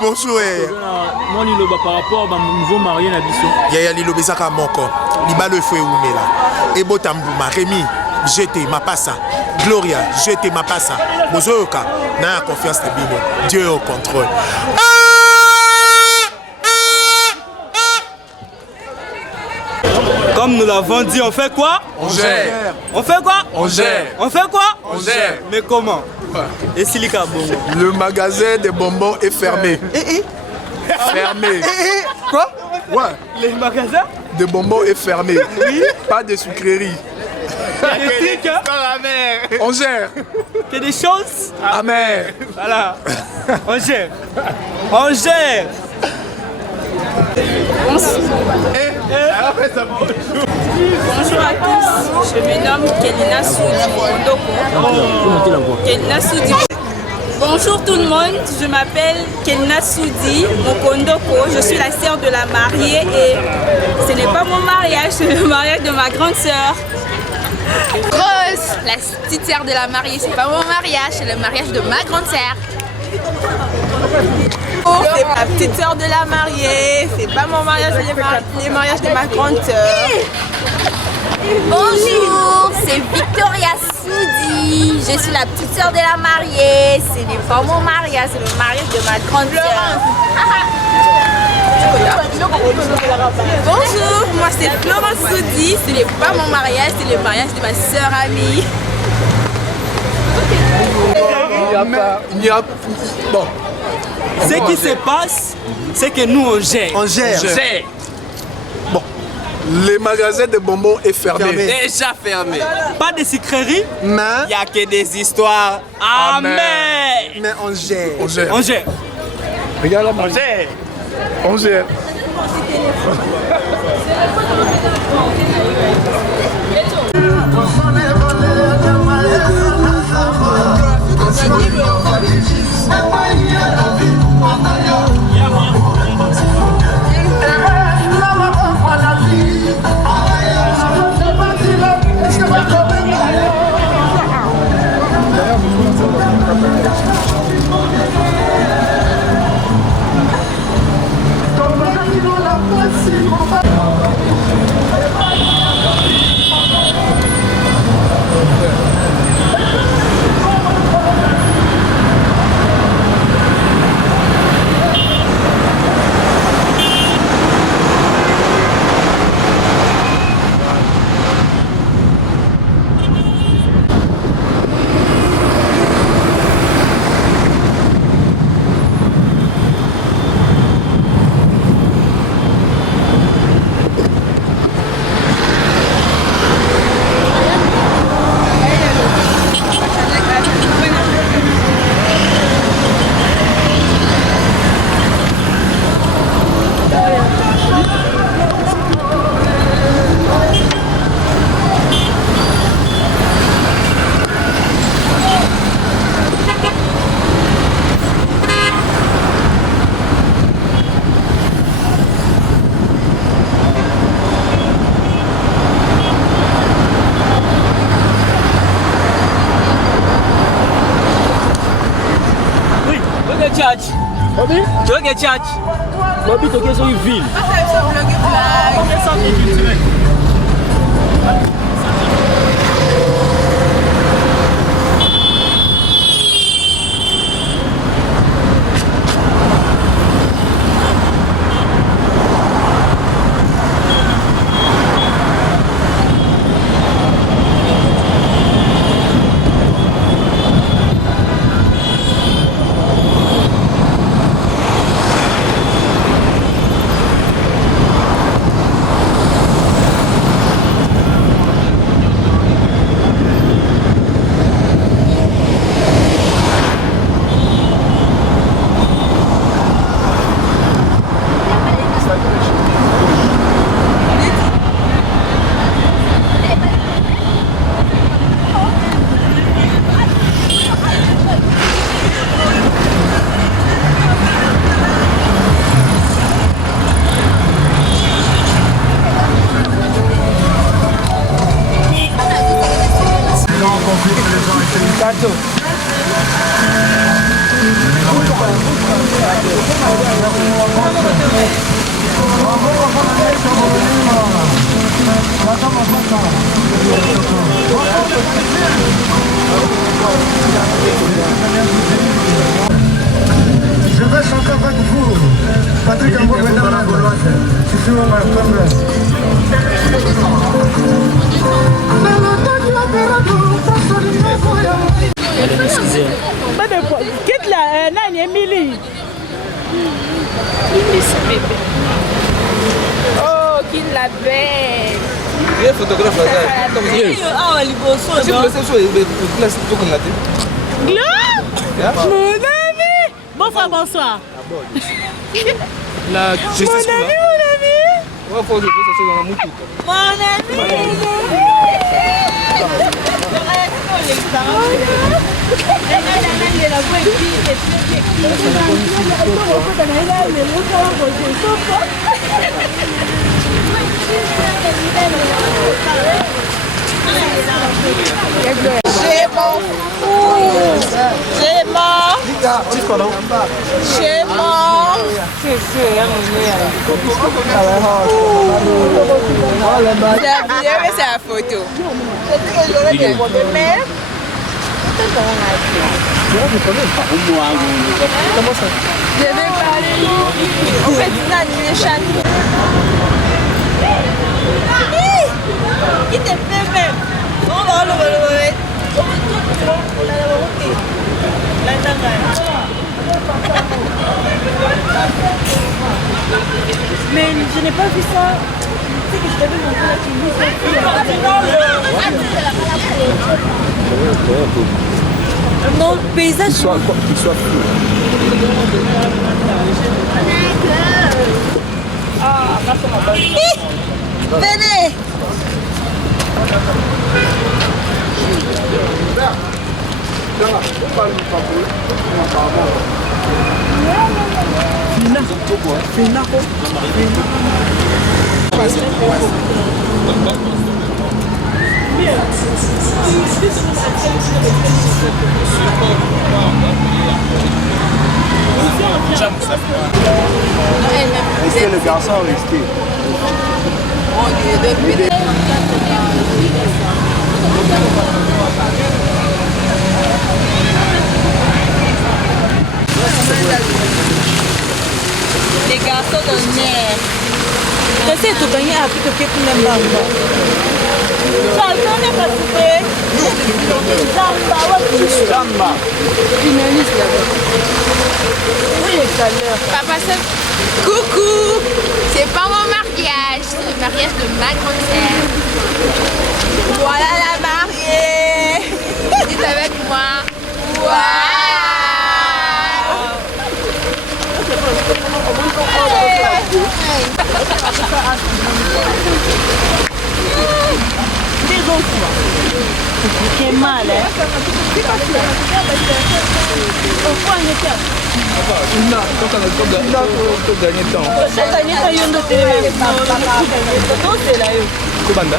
Bonjour. Moi, Liloba, par rapport à mon nouveau marié, la biso. Yaya Liloba, Zaka Moko. Libalo Foué Oumela. Ebo Tambouma, Rémi, j'étais ma passa. Gloria, j'étais ma passa. Mozoyoka, n'a confiance de Bino. Dieu au contrôle. Comme nous l'avons dit, on fait quoi? On gère. On fait quoi? On gère. On fait quoi? On gère. Mais comment? Et Silika Bongo. Le magasin des bonbons est fermé. Fermé. Quoi? Ouais. Les magasins? De bonbons est fermé. Oui. Pas de sucreries. Des trucs, hein? On gère. Que des choses? Amen. Voilà. On gère. On gère. Bonjour à tous, je me nomme Kelina Soudi Mokondoko. Kelina Soudi. Bonjour tout le monde, je m'appelle Kelina Soudi Mokondoko. Je suis la sœur de la mariée et ce n'est pas mon mariage, c'est le mariage de ma grande sœur. Rose, la petite sœur de la mariée, c'est pas mon mariage, c'est le mariage de ma grande sœur. C'est ma petite sœur de la mariée, c'est pas mon mariage, c'est le mariage de ma grande sœur. Bonjour, c'est Victoria Soudi. Je suis la petite sœur de la mariée. Ce n'est pas mon mariage, c'est le mariage de ma grande sœur. Bonjour, moi c'est Florence Soudi, ce n'est pas mon mariage, c'est le mariage de ma sœur amie. Il n'y a bon. Ce qui se passe, c'est que nous on gère. On gère. Bon. Le magasin de bonbons est fermé. Déjà fermé. Pas de sucreries, Mais Il n'y a que des histoires. Amen. on gère. On gère. On gère. Regarde la J'ai. On gère. Church. Tu veux que church? L'habit au question une ville. Je vais chanter avec vous. Patrick Ambo est dans la Gauloise. Je suis mon frère. Allez, excusez. Quitte la Nani Emily. Oh, qu'il la belle. Il est photographe là. Ah, liboso, Je non? peux laisser sur place tout qu'on a dit. Mon ami. Bonsoir, bonsoir. La justice. Mon ami. On va faire des choses dans la moutou. Mon ami! J'ai mort. J'ai mort. J'ai mort. C'est la photo. Je vais parler. En fait, c'est un animation. Il te fait même. Mais je n'ai pas vu ça. Tu sais que je t'avais montré la Tunisie. Non, le paysage. Qu'il soit fou. Venez. Laissez le garçon rester. Les garçons de mer. Essaye de gagner à tout ce que tu n'aimes pas. Papa, coucou. C'est pas mon mariage, c'est le mariage de ma grande sœur. Voilà la mariée. Dites avec moi. Waouh. C'est mal, hein? Non, tu gagnes temps. Comment